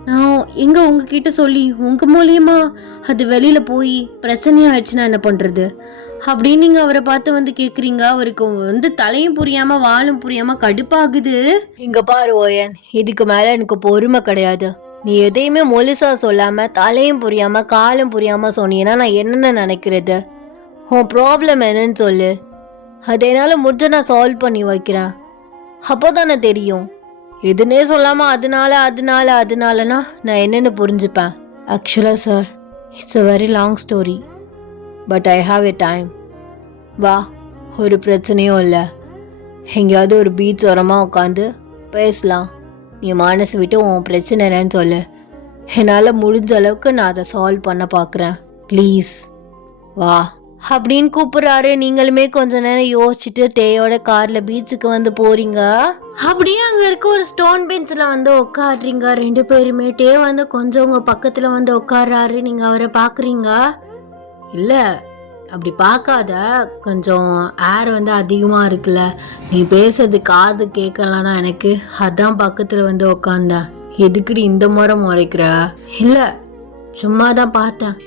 நான் எங்கே உங்ககிட்ட சொல்லி உங்கள் மூலியமாக அது வெளியில் போய் பிரச்சனையாகிடுச்சுன்னா என்ன பண்ணுறது? அப்படின்னு நீங்கள் அவரை பார்த்து வந்து கேட்குறீங்க. அவருக்கு வந்து தலையும் புரியாமல் வாழும் புரியாமல் கடுப்பாகுது. இங்கே பாரு ஓயன், இதுக்கு மேலே எனக்கு பொறுமை கிடையாது. நீ எதையுமே முழுசா சொல்லாம தலையும் புரியாம காலும் புரியாம சொன்னீங்கன்னா நான் என்னென்ன நினைக்கிறது? உன் ப்ராப்ளம் என்னன்னு சொல்லு, அதை என்னால் முடிஞ்ச நான் சால்வ் பண்ணி வைக்கிறேன். அப்போ தானே தெரியும். எதுனே சொல்லாமல் அதனாலனா நான் என்னென்னு புரிஞ்சுப்பேன். ஆக்சுவலாக sir, it's a very long story, but I have a time. வா, ஒரு பிரச்சனையும் இல்லை, எங்கேயாவது ஒரு பீச் ஓரமாக உட்காந்து பேசலாம். நீ மனசு விட்டு உன் பிரச்சனை என்னன்னு சொல்லு. என்னால் முடிஞ்ச அளவுக்கு நான் அதை சால்வ் பண்ண பார்க்குறேன். ப்ளீஸ் வா அப்படின்னு கூப்பிட்றாரு. நீங்களுமே கொஞ்ச நேரம் யோசிச்சுட்டு டேயோட காரில் பீச்சுக்கு வந்து போகிறீங்க. அப்படியே அங்கே இருக்க ஒரு ஸ்டோன் பெஞ்சில் வந்து உட்காடுறீங்க 2 பேருமே. டே வந்து கொஞ்சம் உங்கள் பக்கத்தில் வந்து உட்காடுறாரு. நீங்கள் அவரை பார்க்குறீங்க. இல்லை, அப்படி பார்க்காத, கொஞ்சம் ஏர் வந்து அதிகமாக இருக்குல்ல, நீ பேசுறது காது கேட்கலன்னா எனக்கு, அதான் பக்கத்தில் வந்து உக்காந்தேன். எதுக்குடி இந்த முறை முறைக்கிற? இல்லை, சும்மா தான் பார்த்தேன்.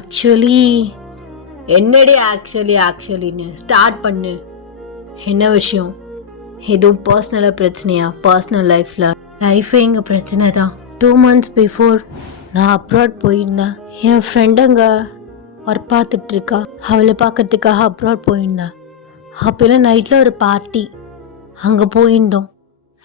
ஆக்சுவலி என்னடி ஆக்சுவலின்னு ஸ்டார்ட் பண்ணு. என்ன விஷயம்? எதுவும் பர்சனலாக பிரச்சனையா? பர்சனல் லைஃபே எங்கள் பிரச்சனை தான். 2 months பிஃபோர் நான் அப்ராட் போயிருந்தேன். என் ஃப்ரெண்டுங்க ஒர்க் பார்த்துட்ருக்கா, அவளை பார்க்கறதுக்காக அப்ராட் போயிருந்தேன். அப்போல்லாம் நைட்டில் ஒரு பார்ட்டி, அங்கே போயிருந்தோம்.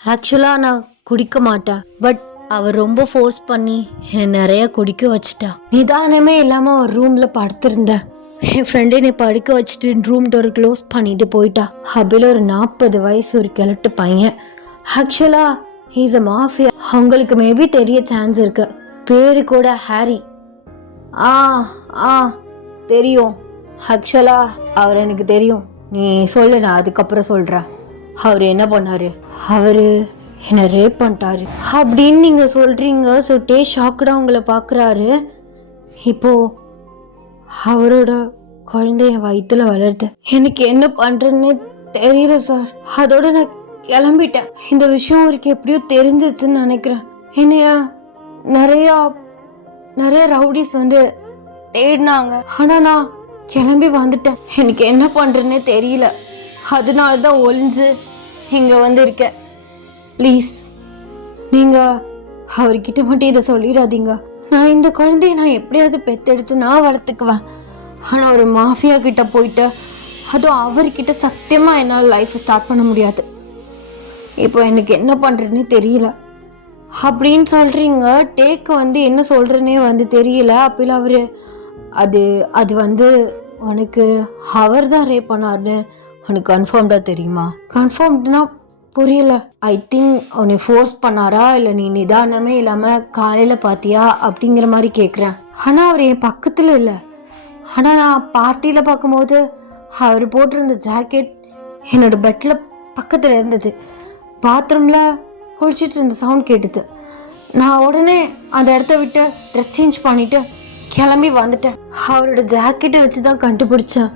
ஆக்சுவலாக நான் குடிக்க மாட்டேன், பட் அவள் ரொம்ப ஃபோர்ஸ் பண்ணி என்னை நிறைய குடிக்க வச்சிட்டா. நிதானமே இல்லாமல் ஒரு ரூமில் படுத்திருந்தேன். என் ஃப்ரெண்டை என்னை படுக்க வச்சுட்டு ரூம் டோர் க்ளோஸ் பண்ணிட்டு போயிட்டா. அப்படியில் ஒரு 40 வயசு ஒரு கிழட்டு பையன். ஆக்சுவலாக ஹீஸ் அ மாஃபியா. அவங்களுக்கு மேபி தெரிய சான்ஸ் இருக்கு. பேரு கூட ஹாரி. தெரியும். ஆக்சுவலாக அவர் எனக்கு தெரியும். நீ சொல்லு, நான் அதுக்கப்புறம் சொல்கிறேன். அவர் என்ன பண்ணார்? அவர் என்னை ரேப் பண்ணிட்டாரு அப்படின்னு நீங்கள் சொல்கிறீங்க. ஸோ டே ஷாக்குடாக உங்களை பார்க்குறாரு. இப்போது அவரோட குழந்தைய வயிற்றுல வளருது. எனக்கு என்ன பண்ணுறேன்னு தெரியல சார். அதோட நான் கிளம்பிட்டேன். இந்த விஷயம் அவருக்கு எப்படியோ தெரிஞ்சிச்சுன்னு நினைக்கிறேன். என்னைய நிறைய ரவுடிஸ் வந்து தேடினாங்க. ஆனால் நான் கிளம்பி வந்துட்டேன். எனக்கு என்ன பண்ணுறேன்னே தெரியல. அதனால தான் ஒளிஞ்சு இங்கே வந்து இருக்கேன். ப்ளீஸ் நீங்கள் அவர்கிட்ட மட்டும் இதை சொல்லிடாதீங்க. நான் இந்த குழந்தைய நான் எப்படியாவது பெற்றெடுத்து நான் வளர்த்துக்குவேன். ஆனால் ஒரு மாஃபியா கிட்ட போயிட்டு, அதுவும் அவர்கிட்ட சத்தியமாக என்னால் லைஃப்பை ஸ்டார்ட் பண்ண முடியாது. இப்போ எனக்கு என்ன பண்ணுறதுன்னு தெரியல அப்படின்னு சொல்கிறீங்க. டேக்கு வந்து என்ன சொல்கிறேன்னே வந்து தெரியல. அப்போல அவர் அது வந்து உனக்கு அவர் தான் ரேப் பண்ணார்னு உனக்கு கன்ஃபார்ம்டாக தெரியுமா? கன்ஃபார்ம்டுனா புரியல. ஐ திங்க் உன்னை ஃபோர்ஸ் பண்ணாரா, இல்லை நீ நிதானமே இல்லாமல் காலையில் பார்த்தியா அப்படிங்கிற மாதிரி கேட்குறேன். ஆனால் அவர் என் பக்கத்தில் இல்லை. ஆனால் நான் பார்ட்டியில் பார்க்கும்போது அவர் போட்டிருந்த ஜாக்கெட் என்னோட பெட்டில் பக்கத்தில் இருந்தது. பாத்ரூமில் குளிச்சுட்டு இருந்த சவுண்ட் கேட்டுது. நான் உடனே அந்த இடத்த விட்டு ட்ரெஸ் சேஞ்ச் பண்ணிவிட்டு கிளம்பி வந்துட்டேன். அவரோட ஜாக்கெட்டை வச்சு தான் கண்டுபிடிச்சேன்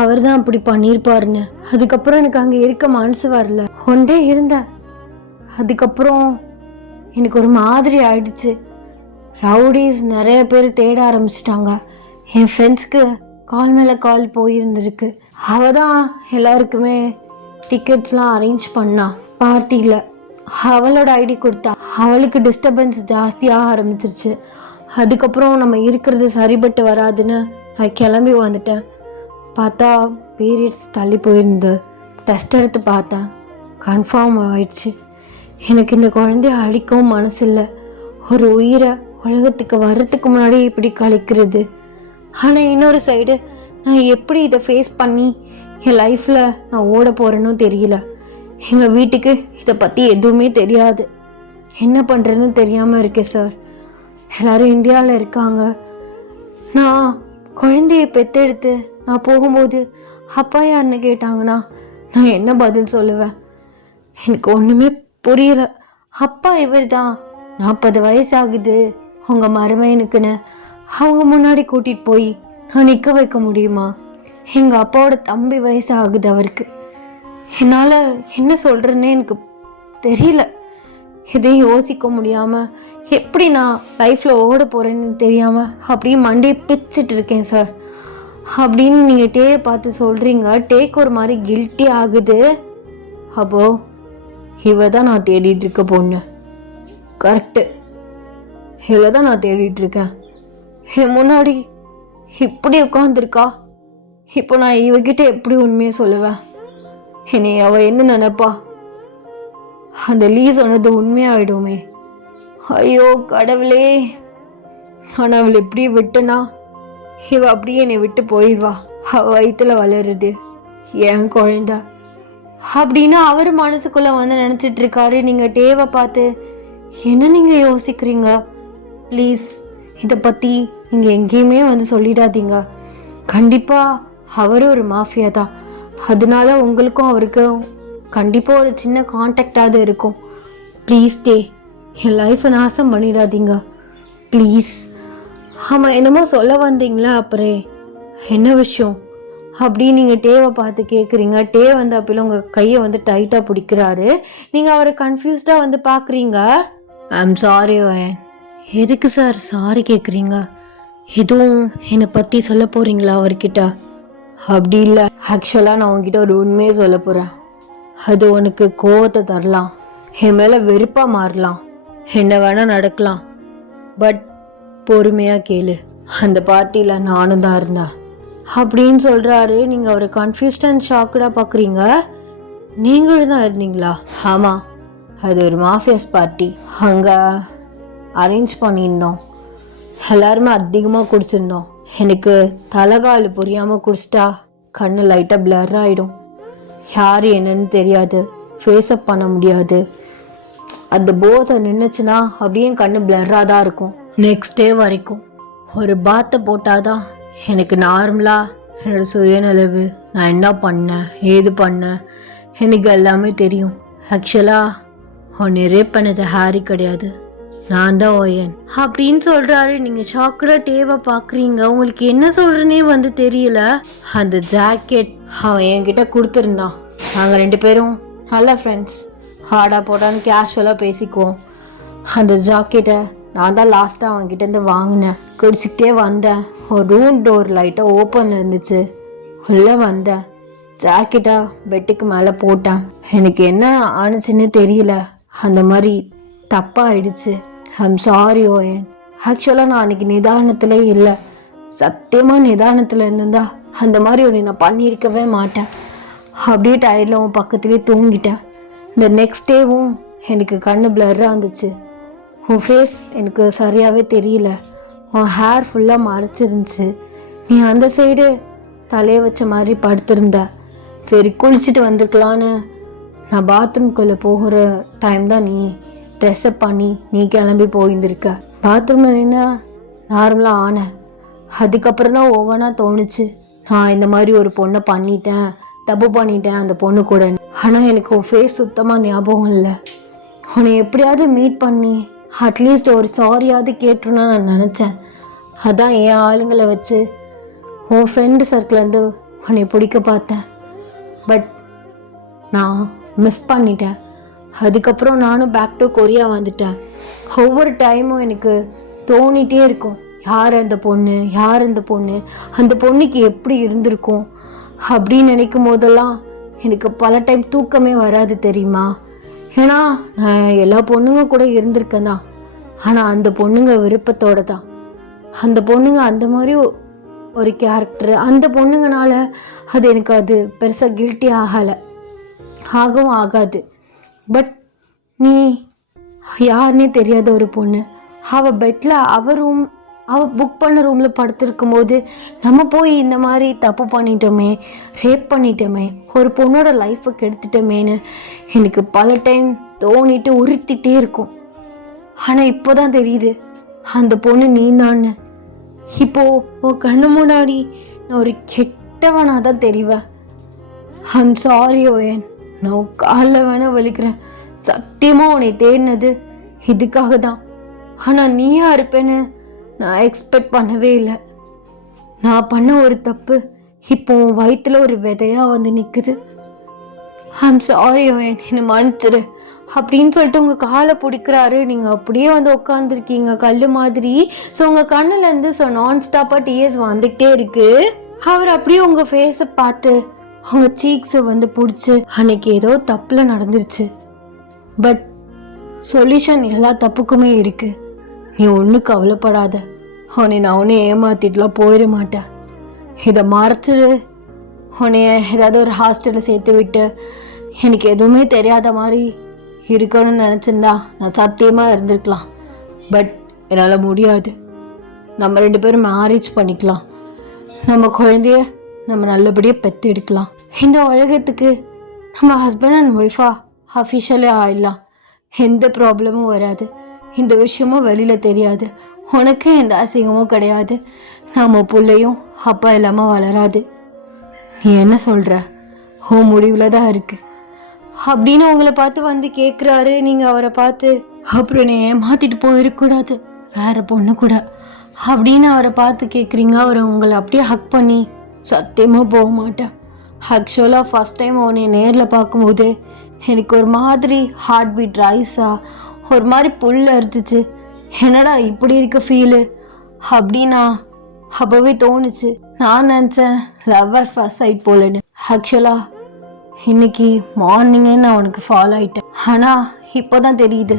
அவர் தான் அப்படி பண்ணியிருப்பாருன்னு. அதுக்கப்புறம் எனக்கு அங்கே இருக்க மனசு வரல. ஒன்றே இருந்தேன். அதுக்கப்புறம் எனக்கு ஒரு மாதிரி ஆயிடுச்சு. ரவுடிஸ் நிறைய பேர் தேட ஆரம்பிச்சிட்டாங்க. என் ஃப்ரெண்ட்ஸ்க்கு கால் மேலே கால் போயிருந்துருக்கு. அவள் தான் எல்லாருக்குமே டிக்கெட்ஸ்லாம் அரேஞ்ச் பண்ணா. பார்ட்டியில் அவளோட ஐடி கொடுத்தா. அவளுக்கு டிஸ்டர்பன்ஸ் ஜாஸ்தியாக ஆரம்பிச்சிருச்சு. அதுக்கப்புறம் நம்ம இருக்கிறது சரிபட்டு வராதுன்னு நான் கிளம்பி வந்துட்டேன். பார்த்தா பீரியட்ஸ் தள்ளி போயிருந்து. டெஸ்ட் எடுத்து பார்த்தேன், கன்ஃபார்ம் ஆயிடுச்சு. எனக்கு இந்த குழந்தைய அழிக்கவும் மனசு இல்லை. ஒரு உயிரை உலகத்துக்கு வர்றதுக்கு முன்னாடி இப்படி கழிக்கிறது. ஆனால் இன்னொரு சைடு நான் எப்படி இதை ஃபேஸ் பண்ணி என் லைஃப்பில் நான் ஓட போகிறேன்னு தெரியல. எங்கள் வீட்டுக்கு இதை பற்றி எதுவுமே தெரியாது. என்ன பண்ணுறதுன்னு தெரியாமல் இருக்கேன் சார். எல்லோரும் இந்தியாவில் இருக்காங்க. நான் குழந்தைய பெற்றெடுத்து நான் போகும்போது அப்பா யாருன்னு கேட்டாங்கன்னா நான் என்ன பதில் சொல்லுவேன்? எனக்கு ஒன்றுமே புரியல. அப்பா இவர் தான், 40 வயசாகுது உங்கள் மருமையனுக்குன்னு அவங்க முன்னாடி கூட்டிகிட்டு போய் நான் நிற்க வைக்க முடியுமா? எங்கள் அப்பாவோட தம்பி வயசாகுது அவருக்கு. என்னால் என்ன சொல்கிறேன்னே எனக்கு தெரியல. எதையும் யோசிக்க முடியாமல் எப்படி நான் லைஃப்பில் ஓட போகிறேன்னு தெரியாமல் அப்படியே மண்டையை பிச்சுட்டு இருக்கேன் சார். அப்படின்னு நீங்கள் டேயை பார்த்து சொல்கிறீங்க. டேக்கு ஒரு மாதிரி கில்ட்டி ஆகுது. அப்போ இவ தான் நான் தேடிட்டு இருக்க பொண்ணு. கரெக்டு, இவ தான் நான் தேடிட்டு இருக்கேன். என் முன்னாடி இப்படி உட்காந்துருக்கா. இப்போ நான் இவகிட்ட எப்படி உண்மையை சொல்லுவேன்? என்னை அவள் என்ன நினைப்பா? அந்த லீ சொன்னது உண்மையாயிடுமே. ஐயோ கடவுளே. ஆனால் அவளை எப்படி விட்டுனா இவ அப்படியே என்னை விட்டு போயிடுவா. அவள் வயிற்றுல வளருது என் குழந்த அப்படின்னு அவர் மனசுக்குள்ளே வந்து நினச்சிட்டு இருக்காரு. நீங்கள் டேவை பார்த்து என்ன நீங்கள் யோசிக்கிறீங்க? ப்ளீஸ் இதை பற்றி நீங்கள் எங்கேயுமே வந்து சொல்லிடாதீங்க. கண்டிப்பாக அவர் ஒரு மாஃபியா தான். அதனால உங்களுக்கும் அவருக்கும் கண்டிப்பாக ஒரு சின்ன கான்டாக்டாவது இருக்கும். ப்ளீஸ் டே, என் லைஃப்பை நாசம் பண்ணிடாதீங்க ப்ளீஸ். ஆமாம், என்னமோ சொல்ல வந்தீங்களா? அப்புறம் என்ன விஷயம் அப்படின்னு நீங்கள் டேவை பார்த்து கேட்குறீங்க. டே வந்து அப்போல உங்கள் கையை வந்து டைட்டாக பிடிக்கிறாரு. நீங்கள் அவரை கன்ஃபியூஸ்டாக வந்து பார்க்குறீங்க. I'm sorry Owen. எதுக்கு சார் சாரி கேட்குறீங்க? எதுவும் என்னை பற்றி சொல்ல போகிறீங்களா அவர்கிட்ட? அப்படி இல்லை, ஆக்சுவலாக நான் உங்ககிட்ட ஒரு உண்மையை சொல்ல போகிறேன். அது உனக்கு கோவத்தை தரலாம், என் மேலே வெறுப்பாக மாறலாம், என்ன வேணால் நடக்கலாம். பட் பொறுமையாக கேளு. அந்த பார்ட்டியில் நானும் தான் இருந்தேன் அப்படின்னு சொல்கிறாரு. நீங்கள் அவரை கன்ஃபியூஸ்ட் அண்ட் ஷாக்கடாக பார்க்குறீங்க. நீங்களும் தான் இருந்தீங்களா? ஆமாம், அது ஒரு மாஃபியாஸ் பார்ட்டி. அங்கே அரேஞ்ச் பண்ணியிருந்தோம். எல்லாருமே அதிகமாக குடிச்சிருந்தோம். எனக்கு தலைகால் புரியாமல் குடிச்சிட்டா கண்ணு லைட்டாக பிளர் ஆகிடும். யார் என்னன்னு தெரியாது, ஃபேஸ்அப் பண்ண முடியாது. அந்த போதை நின்றுச்சுன்னா அப்படியே கண்ணு பிளர்ராக தான் இருக்கும். நெக்ஸ்ட் டே வரைக்கும் ஒரு பாத்தை போட்டால் தான் எனக்கு நார்மலாக என்னோடய சுயநலவு, நான் என்ன பண்ணேன் ஏது பண்ணேன் எனக்கு எல்லாமே தெரியும். ஆக்சுவலாக உன்னை ரேப் பண்ணது ஹாரி கிடையாது, நான் தான் ஓயன் அப்படின்னு சொல்கிறாரு. நீங்கள் ஷாக்கடாக டேவை பார்க்குறீங்க. உங்களுக்கு என்ன சொல்கிறேனே வந்து தெரியல. அந்த ஜாக்கெட் அவன் என்கிட்ட கொடுத்துருந்தான். நாங்கள் 2 பேரும் நல்ல ஃப்ரெண்ட்ஸ், ஹார்டாக போட்டான்னு கேஷுவலாக பேசிக்குவோம். அந்த ஜாக்கெட்டை நான் தான் லாஸ்ட்டாக அவன்கிட்டேருந்து வாங்கினேன். குடிச்சிக்கிட்டே வந்தேன். ஒரு ரூம் டோர் லைட்டாக ஓப்பனில் இருந்துச்சு. உள்ளே வந்தேன், ஜாக்கெட்டை பெட்டுக்கு மேலே போட்டேன். எனக்கு என்ன ஆணுச்சுன்னு தெரியல, அந்த மாதிரி தப்பாகிடுச்சு. I'm sorry ஓயன். ஆக்சுவலாக நான் அன்றைக்கி நிதானத்தில் இல்லை. சத்தியமாக நிதானத்தில் இருந்திருந்தா அந்த மாதிரி ஒன்று நான் பண்ணியிருக்கவே மாட்டேன். அப்படியே டயர்டில் உன் பக்கத்துலேயே தூங்கிட்டேன். இந்த நெக்ஸ்ட் டேவும் எனக்கு கண்ணு பிளர்ராக இருந்துச்சு. உன் ஃபேஸ் எனக்கு சரியாகவே தெரியல. உன் ஹேர் ஃபுல்லாக மறைச்சிருந்துச்சு. நீ அந்த சைடு தலையை வச்ச மாதிரி படுத்திருந்த. சரி குளிச்சுட்டு வந்திருக்கலான்னு நான் பாத்ரூம்குள்ளே போகிற டைம் தான் நீ ட்ரெஸ்அப் பண்ணி நீ கிளம்பி போயிருந்திருக்க. பாத்ரூமில் நின்று நார்மலாக ஆனேன். அதுக்கப்புறம் தான் ஒவ்வொன்றா தோணுச்சு, நான் இந்த மாதிரி ஒரு பொண்ணை பண்ணிட்டேன், தப்பு பண்ணிட்டேன் அந்த பொண்ணு கூட. ஆனால் எனக்கு உன் ஃபேஸ் சுத்தமாக ஞாபகம் இல்லை. உன்னை எப்படியாவது மீட் பண்ணி அட்லீஸ்ட் ஒரு சாரியாவது கேட்டுருன்னு நான் நினச்சேன். அதான் என் ஆளுங்களை வச்சு உன் ஃப்ரெண்டு சர்க்கிள்லேருந்து உன்னை பிடிக்க பார்த்தேன். பட் நான் மிஸ் பண்ணிட்டேன். அதுக்கப்புறம் நானும் பேக் டு கொரியா வந்துட்டேன். ஒவ்வொரு டைமும் எனக்கு தோணிகிட்டே இருக்கும், யார் அந்த பொண்ணு, யார் அந்த பொண்ணு, அந்த பொண்ணுக்கு எப்படி இருந்திருக்கும் அப்படின்னு நினைக்கும் போதெல்லாம் எனக்கு பல டைம் தூக்கமே வராது தெரியுமா. ஏன்னா நான் எல்லா பொண்ணுங்க கூட இருந்திருக்கேன் தான். ஆனால் அந்த பொண்ணுங்க விருப்பத்தோடு தான். அந்த பொண்ணுங்க அந்த மாதிரி ஒரு கேரக்டர். அந்த பொண்ணுங்கனால அது எனக்கு அது பெருசாக கில்ட்டி ஆகவும் ஆகாது. பட் நீ யாருன்னே தெரியாத ஒரு பொண்ணு, அவள் பெட்டில் அவள் புக் பண்ண ரூமில் படுத்திருக்கும் போது நம்ம போய் இந்த மாதிரி தப்பு பண்ணிட்டோமே, ரேப் பண்ணிட்டோமே, ஒரு பொண்ணோட லைஃப்பை கெடுத்துட்டோமேன்னு எனக்கு பல டைம் தோணிட்டு உறுத்திட்டே இருக்கும். ஆனால் இப்போ தான் தெரியுது அந்த பொண்ணு நீ தான்னு. இப்போது உன் கண்ணு முன்னாடி நான் ஒரு கெட்டவனாக தான் தெரிவேன். I'm sorry ஓயன். நான் காலில் வேணால் வலிக்கிறேன். சத்தியமாக உன்னை தேடினது இதுக்காக தான். ஆனால் நீயா இருப்பேன்னு நான் எக்ஸ்பெக்ட் பண்ணவே இல்லை. நான் பண்ண ஒரு தப்பு இப்போ உன் வயிற்றுல ஒரு விதையாக வந்து நிற்குது. ஐம் சாரி ஓயன், என்னை மன்னிச்சிரு அப்படின்னு சொல்லிட்டு உங்கள் காலை பிடிக்கிறாரு. நீங்கள் அப்படியே வந்து உட்காந்துருக்கீங்க கல் மாதிரி. ஸோ உங்கள் கண்ணுலேருந்து நான் ஸ்டாப்பாக டிஎஸ் வந்துக்கிட்டே இருக்குது. அவர் அப்படியே உங்கள் ஃபேஸை பார்த்து உங்கள் சீக்ஸை வந்து பிடிச்சி அன்னைக்கு ஏதோ தப்பில் நடந்துருச்சு, பட் சொல்யூஷன் எல்லா தப்புக்குமே இருக்கு, நீ ஒன்றும் கவலைப்படாத, உன்னை நான் உன்னை ஏமாத்திட்டுலாம் போயிட மாட்டேன், இதை மறைச்சிடு, உன்னைய ஏதாவது ஒரு ஹாஸ்டலில் சேர்த்து விட்டு எனக்கு எதுவுமே தெரியாத மாதிரி இருக்கணும்னு நினச்சிருந்தா நான் சத்தியமாக இருந்திருக்கலாம், பட் என்னால் முடியாது. நம்ம 2 பேரும் மேரேஜ் பண்ணிக்கலாம், நம்ம குழந்தைய நம்ம நல்லபடியாக பெற்று எடுக்கலாம், இந்த உலகத்துக்கு நம்ம ஹஸ்பண்ட் அண்ட் ஒய்ஃபாக அஃபிஷியலாக ஆயிடலாம், எந்த ப்ராப்ளமும் வராது, இந்த விஷயமும் வெளியில் தெரியாது, உனக்கு எந்த அசிங்கமும் கிடையாது, நம்ம பிள்ளையும் அப்பா இல்லாமல் வளராது. நீ என்ன சொல்கிற? உன் முடிவில் தான் இருக்குது அப்படின்னு உங்களை பார்த்து வந்து கேட்குறாரு. நீங்கள் அவரை பார்த்து அப்புறம் என்னை ஏமாற்றிட்டு போயிடக்கூடாது, வேற பொண்ணு கூட அப்படின்னு அவரை பார்த்து கேட்குறீங்க. அவரை உங்களை அப்படியே ஹக் பண்ணி சத்தியமாக போக மாட்டேன், ஆக்சுவலாக ஃபஸ்ட் டைம் உன்னை நேரில் பார்க்கும்போது எனக்கு ஒரு மாதிரி ஹார்ட் பீட் ரைஸாக ஒரு மாதிரி புல் அரிச்சிச்சு, என்னடா இப்படி இருக்க ஃபீலு அப்படின்னா அப்போவே தோணுச்சு. நான் நினச்சேன் லவ் அட் ஃபர்ஸ்ட் சைட் போலன்னு. ஆக்சுவலாக இன்னைக்கு மார்னிங்கே நான் உனக்கு ஃபாலோ ஆகிட்டேன், ஆனால் இப்போ தான் தெரியுது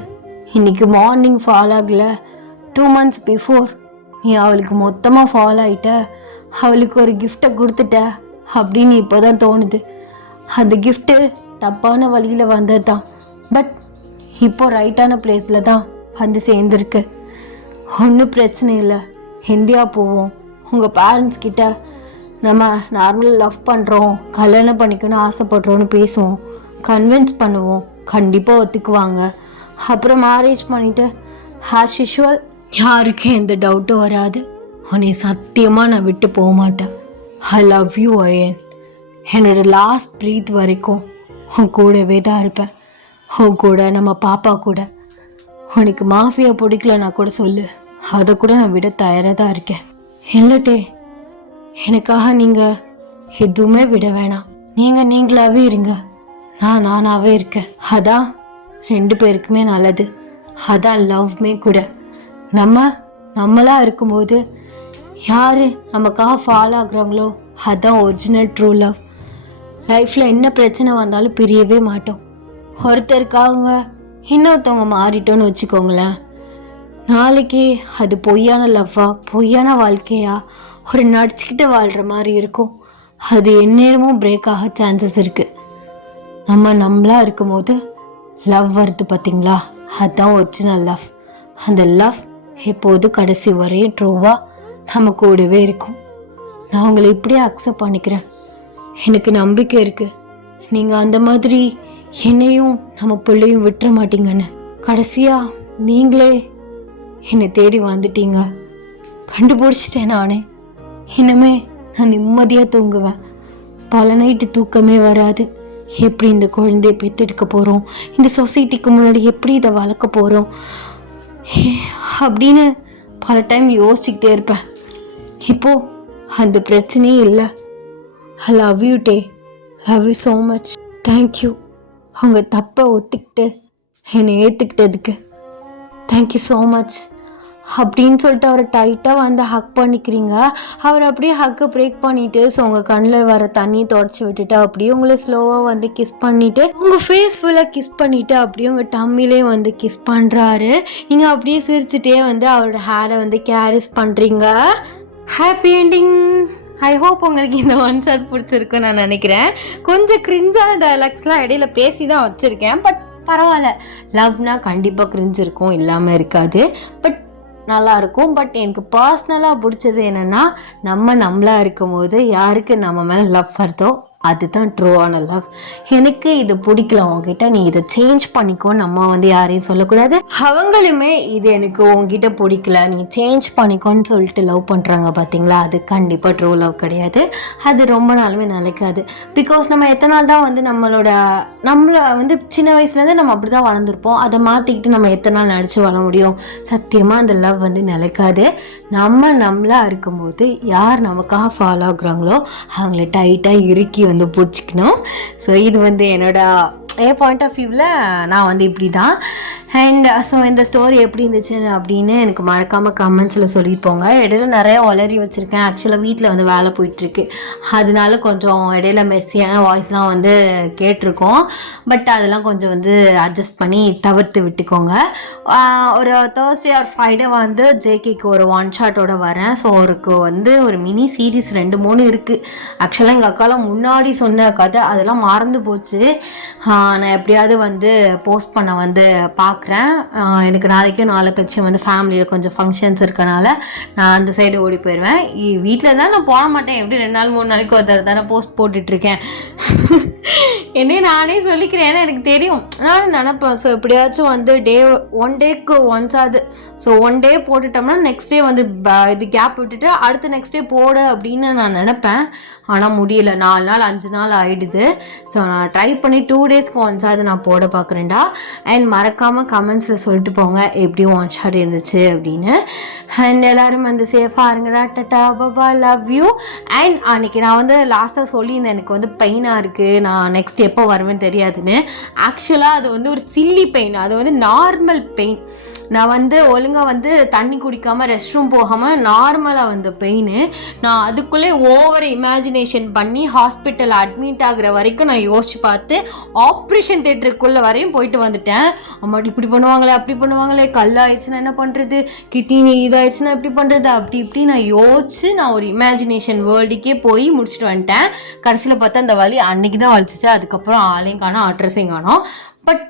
இன்னைக்கு மார்னிங் ஃபாலோ ஆகலை, 2 months பிஃபோர் நீ அவளுக்கு மொத்தமாக ஃபாலோ ஆகிட்ட, அவளுக்கு ஒரு கிஃப்டை கொடுத்துட்ட அப்படின்னு இப்போ தான் தோணுது. அந்த கிஃப்ட்டு தப்பான வழியில் வந்தது தான், பட் இப்போ ரைட்டான பிளேஸில் தான் வந்து சேர்ந்துருக்கு. ஒன்றும் பிரச்சனை இல்லை, இந்தியா போவோம், உங்கள் பேரண்ட்ஸ் கிட்ட நம்ம நார்மலாக லவ் பண்ணுறோம், கல்யாணம் பண்ணிக்கணும்னு ஆசைப்படுறோன்னு பேசுவோம், கன்வின்ஸ் பண்ணுவோம், கண்டிப்பாக ஒத்துக்குவாங்க. அப்புறம் மேரேஜ் பண்ணிவிட்டு ஆஸ் யூஷுவல் யாருக்கும் எந்த டவுட்டும் வராது. உன்னை சத்தியமாக நான் விட்டு போக மாட்டேன். I love you Ayan. என்னோடய லாஸ்ட் ப்ரீத் வரைக்கும் உன் கூடவே தான் இருப்பேன், உன் கூட, நம்ம பாப்பா கூட. உனக்கு மாஃபியா பிடிக்கலன்னா கூட சொல்லு, அதை கூட நான் விட தயாராக தான் இருக்கேன். இல்லட்டே, எனக்காக நீங்கள் எதுவுமே விட வேணாம், நீங்கள் நீங்களாகவே இருங்க, நான் நானாகவே இருக்கேன். அதான் 2 பேருக்குமே நல்லது, அதான் லவ்மே கூட. நம்மளாக இருக்கும்போது யார் நமக்காக ஃபாலோ ஆகுறாங்களோ அதுதான் ஒரிஜினல் ட்ரூ லவ். லைஃப்பில் என்ன பிரச்சனை வந்தாலும் பிரியவே மாட்டோம். ஒருத்தருக்காக இன்னொருத்தவங்க மாறிட்டோன்னு வச்சுக்கோங்களேன், நாளைக்கு அது பொய்யான லவ்வா, பொய்யான வாழ்க்கையா, ஒரு நடிச்சுக்கிட்டு வாழ்கிற மாதிரி இருக்கும். அது எந்நேரமும் பிரேக் ஆக சான்சஸ் இருக்குது. நம்மளாக இருக்கும்போது லவ் வருது பார்த்தீங்களா, அதுதான் ஒரிஜினல் லவ். அந்த லவ் எப்போது கடைசி வரையும் ட்ரூவாக நம்ம கூடவே இருக்கும். நான் உங்களை இப்படியே அக்செப்ட் பண்ணிக்கிறேன், எனக்கு நம்பிக்கை இருக்குது நீங்கள் அந்த மாதிரி என்னையும் நம்ம பிள்ளையும் விட்டுற மாட்டீங்கன்னு. கடைசியாக நீங்களே என்னை தேடி வந்துட்டீங்க, கண்டுபிடிச்சிட்டேன் நானே. இனிமே நான் நிம்மதியாக தூங்குவேன், பல நைட்டு தூக்கமே வராது. எப்படி இந்த குழந்தைய பெற்றெடுக்க போகிறோம், இந்த சொசைட்டிக்கு முன்னாடி எப்படி இதை வளர்க்க போகிறோம் அப்படின்னு பல டைம் யோசிச்சுக்கிட்டே இருப்பேன். இப்போது அந்த பிரச்சனையே இல்லை. ஐ love you day, love you so much. Thank you, உங்கள் தப்பை ஒத்துக்கிட்டு என்னை ஏற்றுக்கிட்டதுக்கு தேங்க்யூ ஸோ மச் அப்படின்னு சொல்லிட்டு அவரை டைட்டாக வந்து ஹக் பண்ணிக்கிறீங்க. அவர் அப்படியே ஹக்கை பிரேக் பண்ணிவிட்டு, ஸோ உங்கள் கண்ணில் வர தண்ணியை தொடச்சி விட்டுட்டு அப்படியே உங்களை ஸ்லோவாக வந்து கிஸ் பண்ணிவிட்டு, உங்கள் ஃபேஸ் ஃபுல்லாக கிஸ் பண்ணிவிட்டு அப்படியே உங்கள் டம்மிலே வந்து கிஸ் பண்ணுறாரு. நீங்கள் அப்படியே சிரிச்சுட்டே வந்து அவரோட ஹேரை வந்து கேரிஸ் பண்ணுறீங்க. Happy ending. ஐ ஹோப் உங்களுக்கு இந்த ஒன் ஷாட் பிடிச்சிருக்குன்னு நான் நினைக்கிறேன். கொஞ்சம் கிரிஞ்சான டயலாக்ஸ்லாம் இடையில பேசி தான் வச்சுருக்கேன், பட் பரவாயில்ல. லவ்னா கண்டிப்பாக கிரிஞ்சு இருக்கும், இல்லாமல் இருக்காது, பட் நல்லாயிருக்கும். பட் எனக்கு பர்சனலாக பிடிச்சது என்னென்னா, நம்மளாக இருக்கும்போது யாருக்கு நம்ம மேலே லவ் வருதோ அதுதான் ட்ரூவான லவ். எனக்கு இது பிடிக்கல உங்ககிட்ட, நீ இதை சேஞ்ச் பண்ணிக்கோ நம்ம வந்து யாரையும் சொல்லக்கூடாது. அவங்களுமே இது எனக்கு உங்ககிட்ட பிடிக்கல, நீ சேஞ்ச் பண்ணிக்கோன்னு சொல்லிட்டு லவ் பண்ணுறாங்க பார்த்தீங்களா, அது கண்டிப்பாக ட்ரூ லவ் கிடையாது. அது ரொம்ப நாளுமே நிலைக்காது. பிகாஸ் நம்ம எத்தனை நாள் தான் வந்து நம்மளை வந்து சின்ன வயசுலேருந்து நம்ம அப்படி தான் வளர்ந்துருப்போம், அதை மாற்றிக்கிட்டு நம்ம எத்தனை நாள் நடிச்சு வர முடியும்? சத்தியமாக அந்த லவ் வந்து நிலைக்காது. நம்மளாக இருக்கும்போது யார் நமக்காக ஃபாலோ ஆகுறாங்களோ அவங்கள டைட்டாக இறுக்கி வந்து பிடிச்சிக்கணும். ஸோ இது வந்து என்னோட என் பாயிண்ட் ஆஃப் வியூவில் நான் வந்து இப்படி தான். அண்ட் ஸோ இந்த ஸ்டோரி எப்படி இருந்துச்சு அப்படின்னு எனக்கு மறக்காமல் கமெண்ட்ஸில் சொல்லியிருப்போங்க. இடையில நிறைய உளறி வச்சுருக்கேன். ஆக்சுவலாக வீட்டில் வந்து வேலை போயிட்டுருக்கு, அதனால கொஞ்சம் இடையில மெஸ்ஸியான வாய்ஸ்லாம் வந்து கேட்டிருக்கோம். பட் அதெல்லாம் கொஞ்சம் வந்து அட்ஜஸ்ட் பண்ணி தவிர்த்து விட்டுக்கோங்க. ஒரு தேர்ஸ்டே ஆர் ஃப்ரைடே வந்து ஜேகேக்கு ஒரு ஒன் ஷாட்டோட வரேன். ஸோ அவருக்கு வந்து ஒரு மினி சீரீஸ் 2-3 இருக்குது. ஆக்சுவலாக எங்கள் அக்காலாம் முன்னாடி சொன்ன கதை அதெல்லாம் மறந்து போச்சு. நான் எப்படியாவது வந்து போஸ்ட் பண்ண வந்து பார்க்குறேன். எனக்கு நாளை கழிச்சு வந்து ஃபேமிலியில் கொஞ்சம் ஃபங்க்ஷன்ஸ் இருக்கனால நான் அந்த சைடு ஓடி போயிடுவேன். வீட்டில் தான் நான் போக மாட்டேன். எப்படி 2 நாள் 3 நாளைக்கு ஒரு தடவை தானே போஸ்ட் போட்டுட்ருக்கேன். என்னே நானே சொல்லிக்கிறேன், ஏன்னா எனக்கு தெரியும், நானும் நினப்பேன். ஸோ எப்படியாச்சும் வந்து ஒன் டேக்கு ஒன்ஸ் ஆகுது. ஸோ 1 டே போட்டுட்டோம்னா நெக்ஸ்ட் டே வந்து இது கேப் விட்டுட்டு அடுத்து நெக்ஸ்ட் டே போடு அப்படின்னு நான் நினப்பேன். ஆனால் முடியல, 4 நாள் 5 நாள் ஆகிடுது. ஸோ நான் ட்ரை பண்ணி 2 டேஸ்க்கு ஒன்ஸ் ஆகுது நான் போட பார்க்குறேன்டா. அண்ட் மறக்காமல் கமெண்ட்ஸில் சொல்லிட்டு போங்க எப்படியும் ஒன் ஷாட் இருந்துச்சு அப்படின்னு. அண்ட் எல்லோரும் வந்து சேஃபாக இருங்கடா. Ta-ta Baba, love you. And அன்றைக்கி நான் வந்து லாஸ்ட்டாக சொல்லியிருந்தேன் எனக்கு வந்து பெயினாக இருக்குது, நான் நெக்ஸ்ட் எப்போ வருவேன்னு தெரியாதுன்னு. ஆக்சுவலாக அது வந்து ஒரு சில்லி பெயின், அது வந்து நார்மல் பெயின். நான் வந்து ஒழுங்காக வந்து தண்ணி குடிக்காமல் ரெஸ்ட் ரூம் போகாமல் நார்மலாக வந்த பெயின். நான் அதுக்குள்ளே ஓவர் இமேஜினேஷன் பண்ணி ஹாஸ்பிட்டல் அட்மிட் ஆகிற வரைக்கும் நான் யோசிச்சு பார்த்து ஆப்ரேஷன் தேட்டருக்குள்ளே வரையும் போயிட்டு வந்துட்டேன். அம்மாடி இப்படி பண்ணுவாங்களே அப்படி பண்ணுவாங்களே, கல்லாயிடுச்சுன்னா என்ன பண்ணுறது, கிட்னி இதாகிடுச்சுன்னா எப்படி பண்ணுறது, அப்படி இப்படி நான் யோசிச்சு நான் ஒரு இமேஜினேஷன் வேர்ல்டுக்கே போய் முடிச்சுட்டு வந்துட்டேன். கடைசியில் பார்த்தா அந்த வலி அன்னைக்கு தான் வலிச்சிச்சு. அதுக்கப்புறம் ஆளையும் காணோம், அட்ரஸையும் காணோம். பட்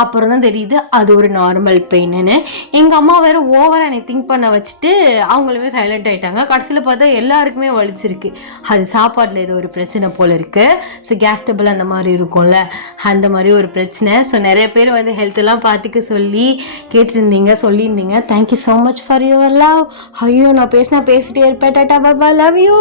அப்புறம் தான் தெரியுது அது ஒரு நார்மல் பெயின்னு. எங்கள் அம்மா வேறு ஓவராக என்னை திங்க் பண்ண வச்சுட்டு அவங்களுமே சைலண்ட் ஆகிட்டாங்க. கடைசியில் பார்த்தா எல்லாருக்குமே வலிச்சிருக்கு. அது சாப்பாட்டில் ஏதோ ஒரு பிரச்சனை போல் இருக்குது. ஸோ கேஸ் டபுள் அந்த மாதிரி இருக்கும்ல, அந்த மாதிரி ஒரு பிரச்சனை. ஸோ நிறைய பேர் வந்து ஹெல்த்தெல்லாம் பார்த்துக்க சொல்லி கேட்டிருந்தீங்க, சொல்லியிருந்தீங்க. Thank you so much for your love. ஐயோ நான் பேசிட்டே இருப்பேன். Tata Baba, love you.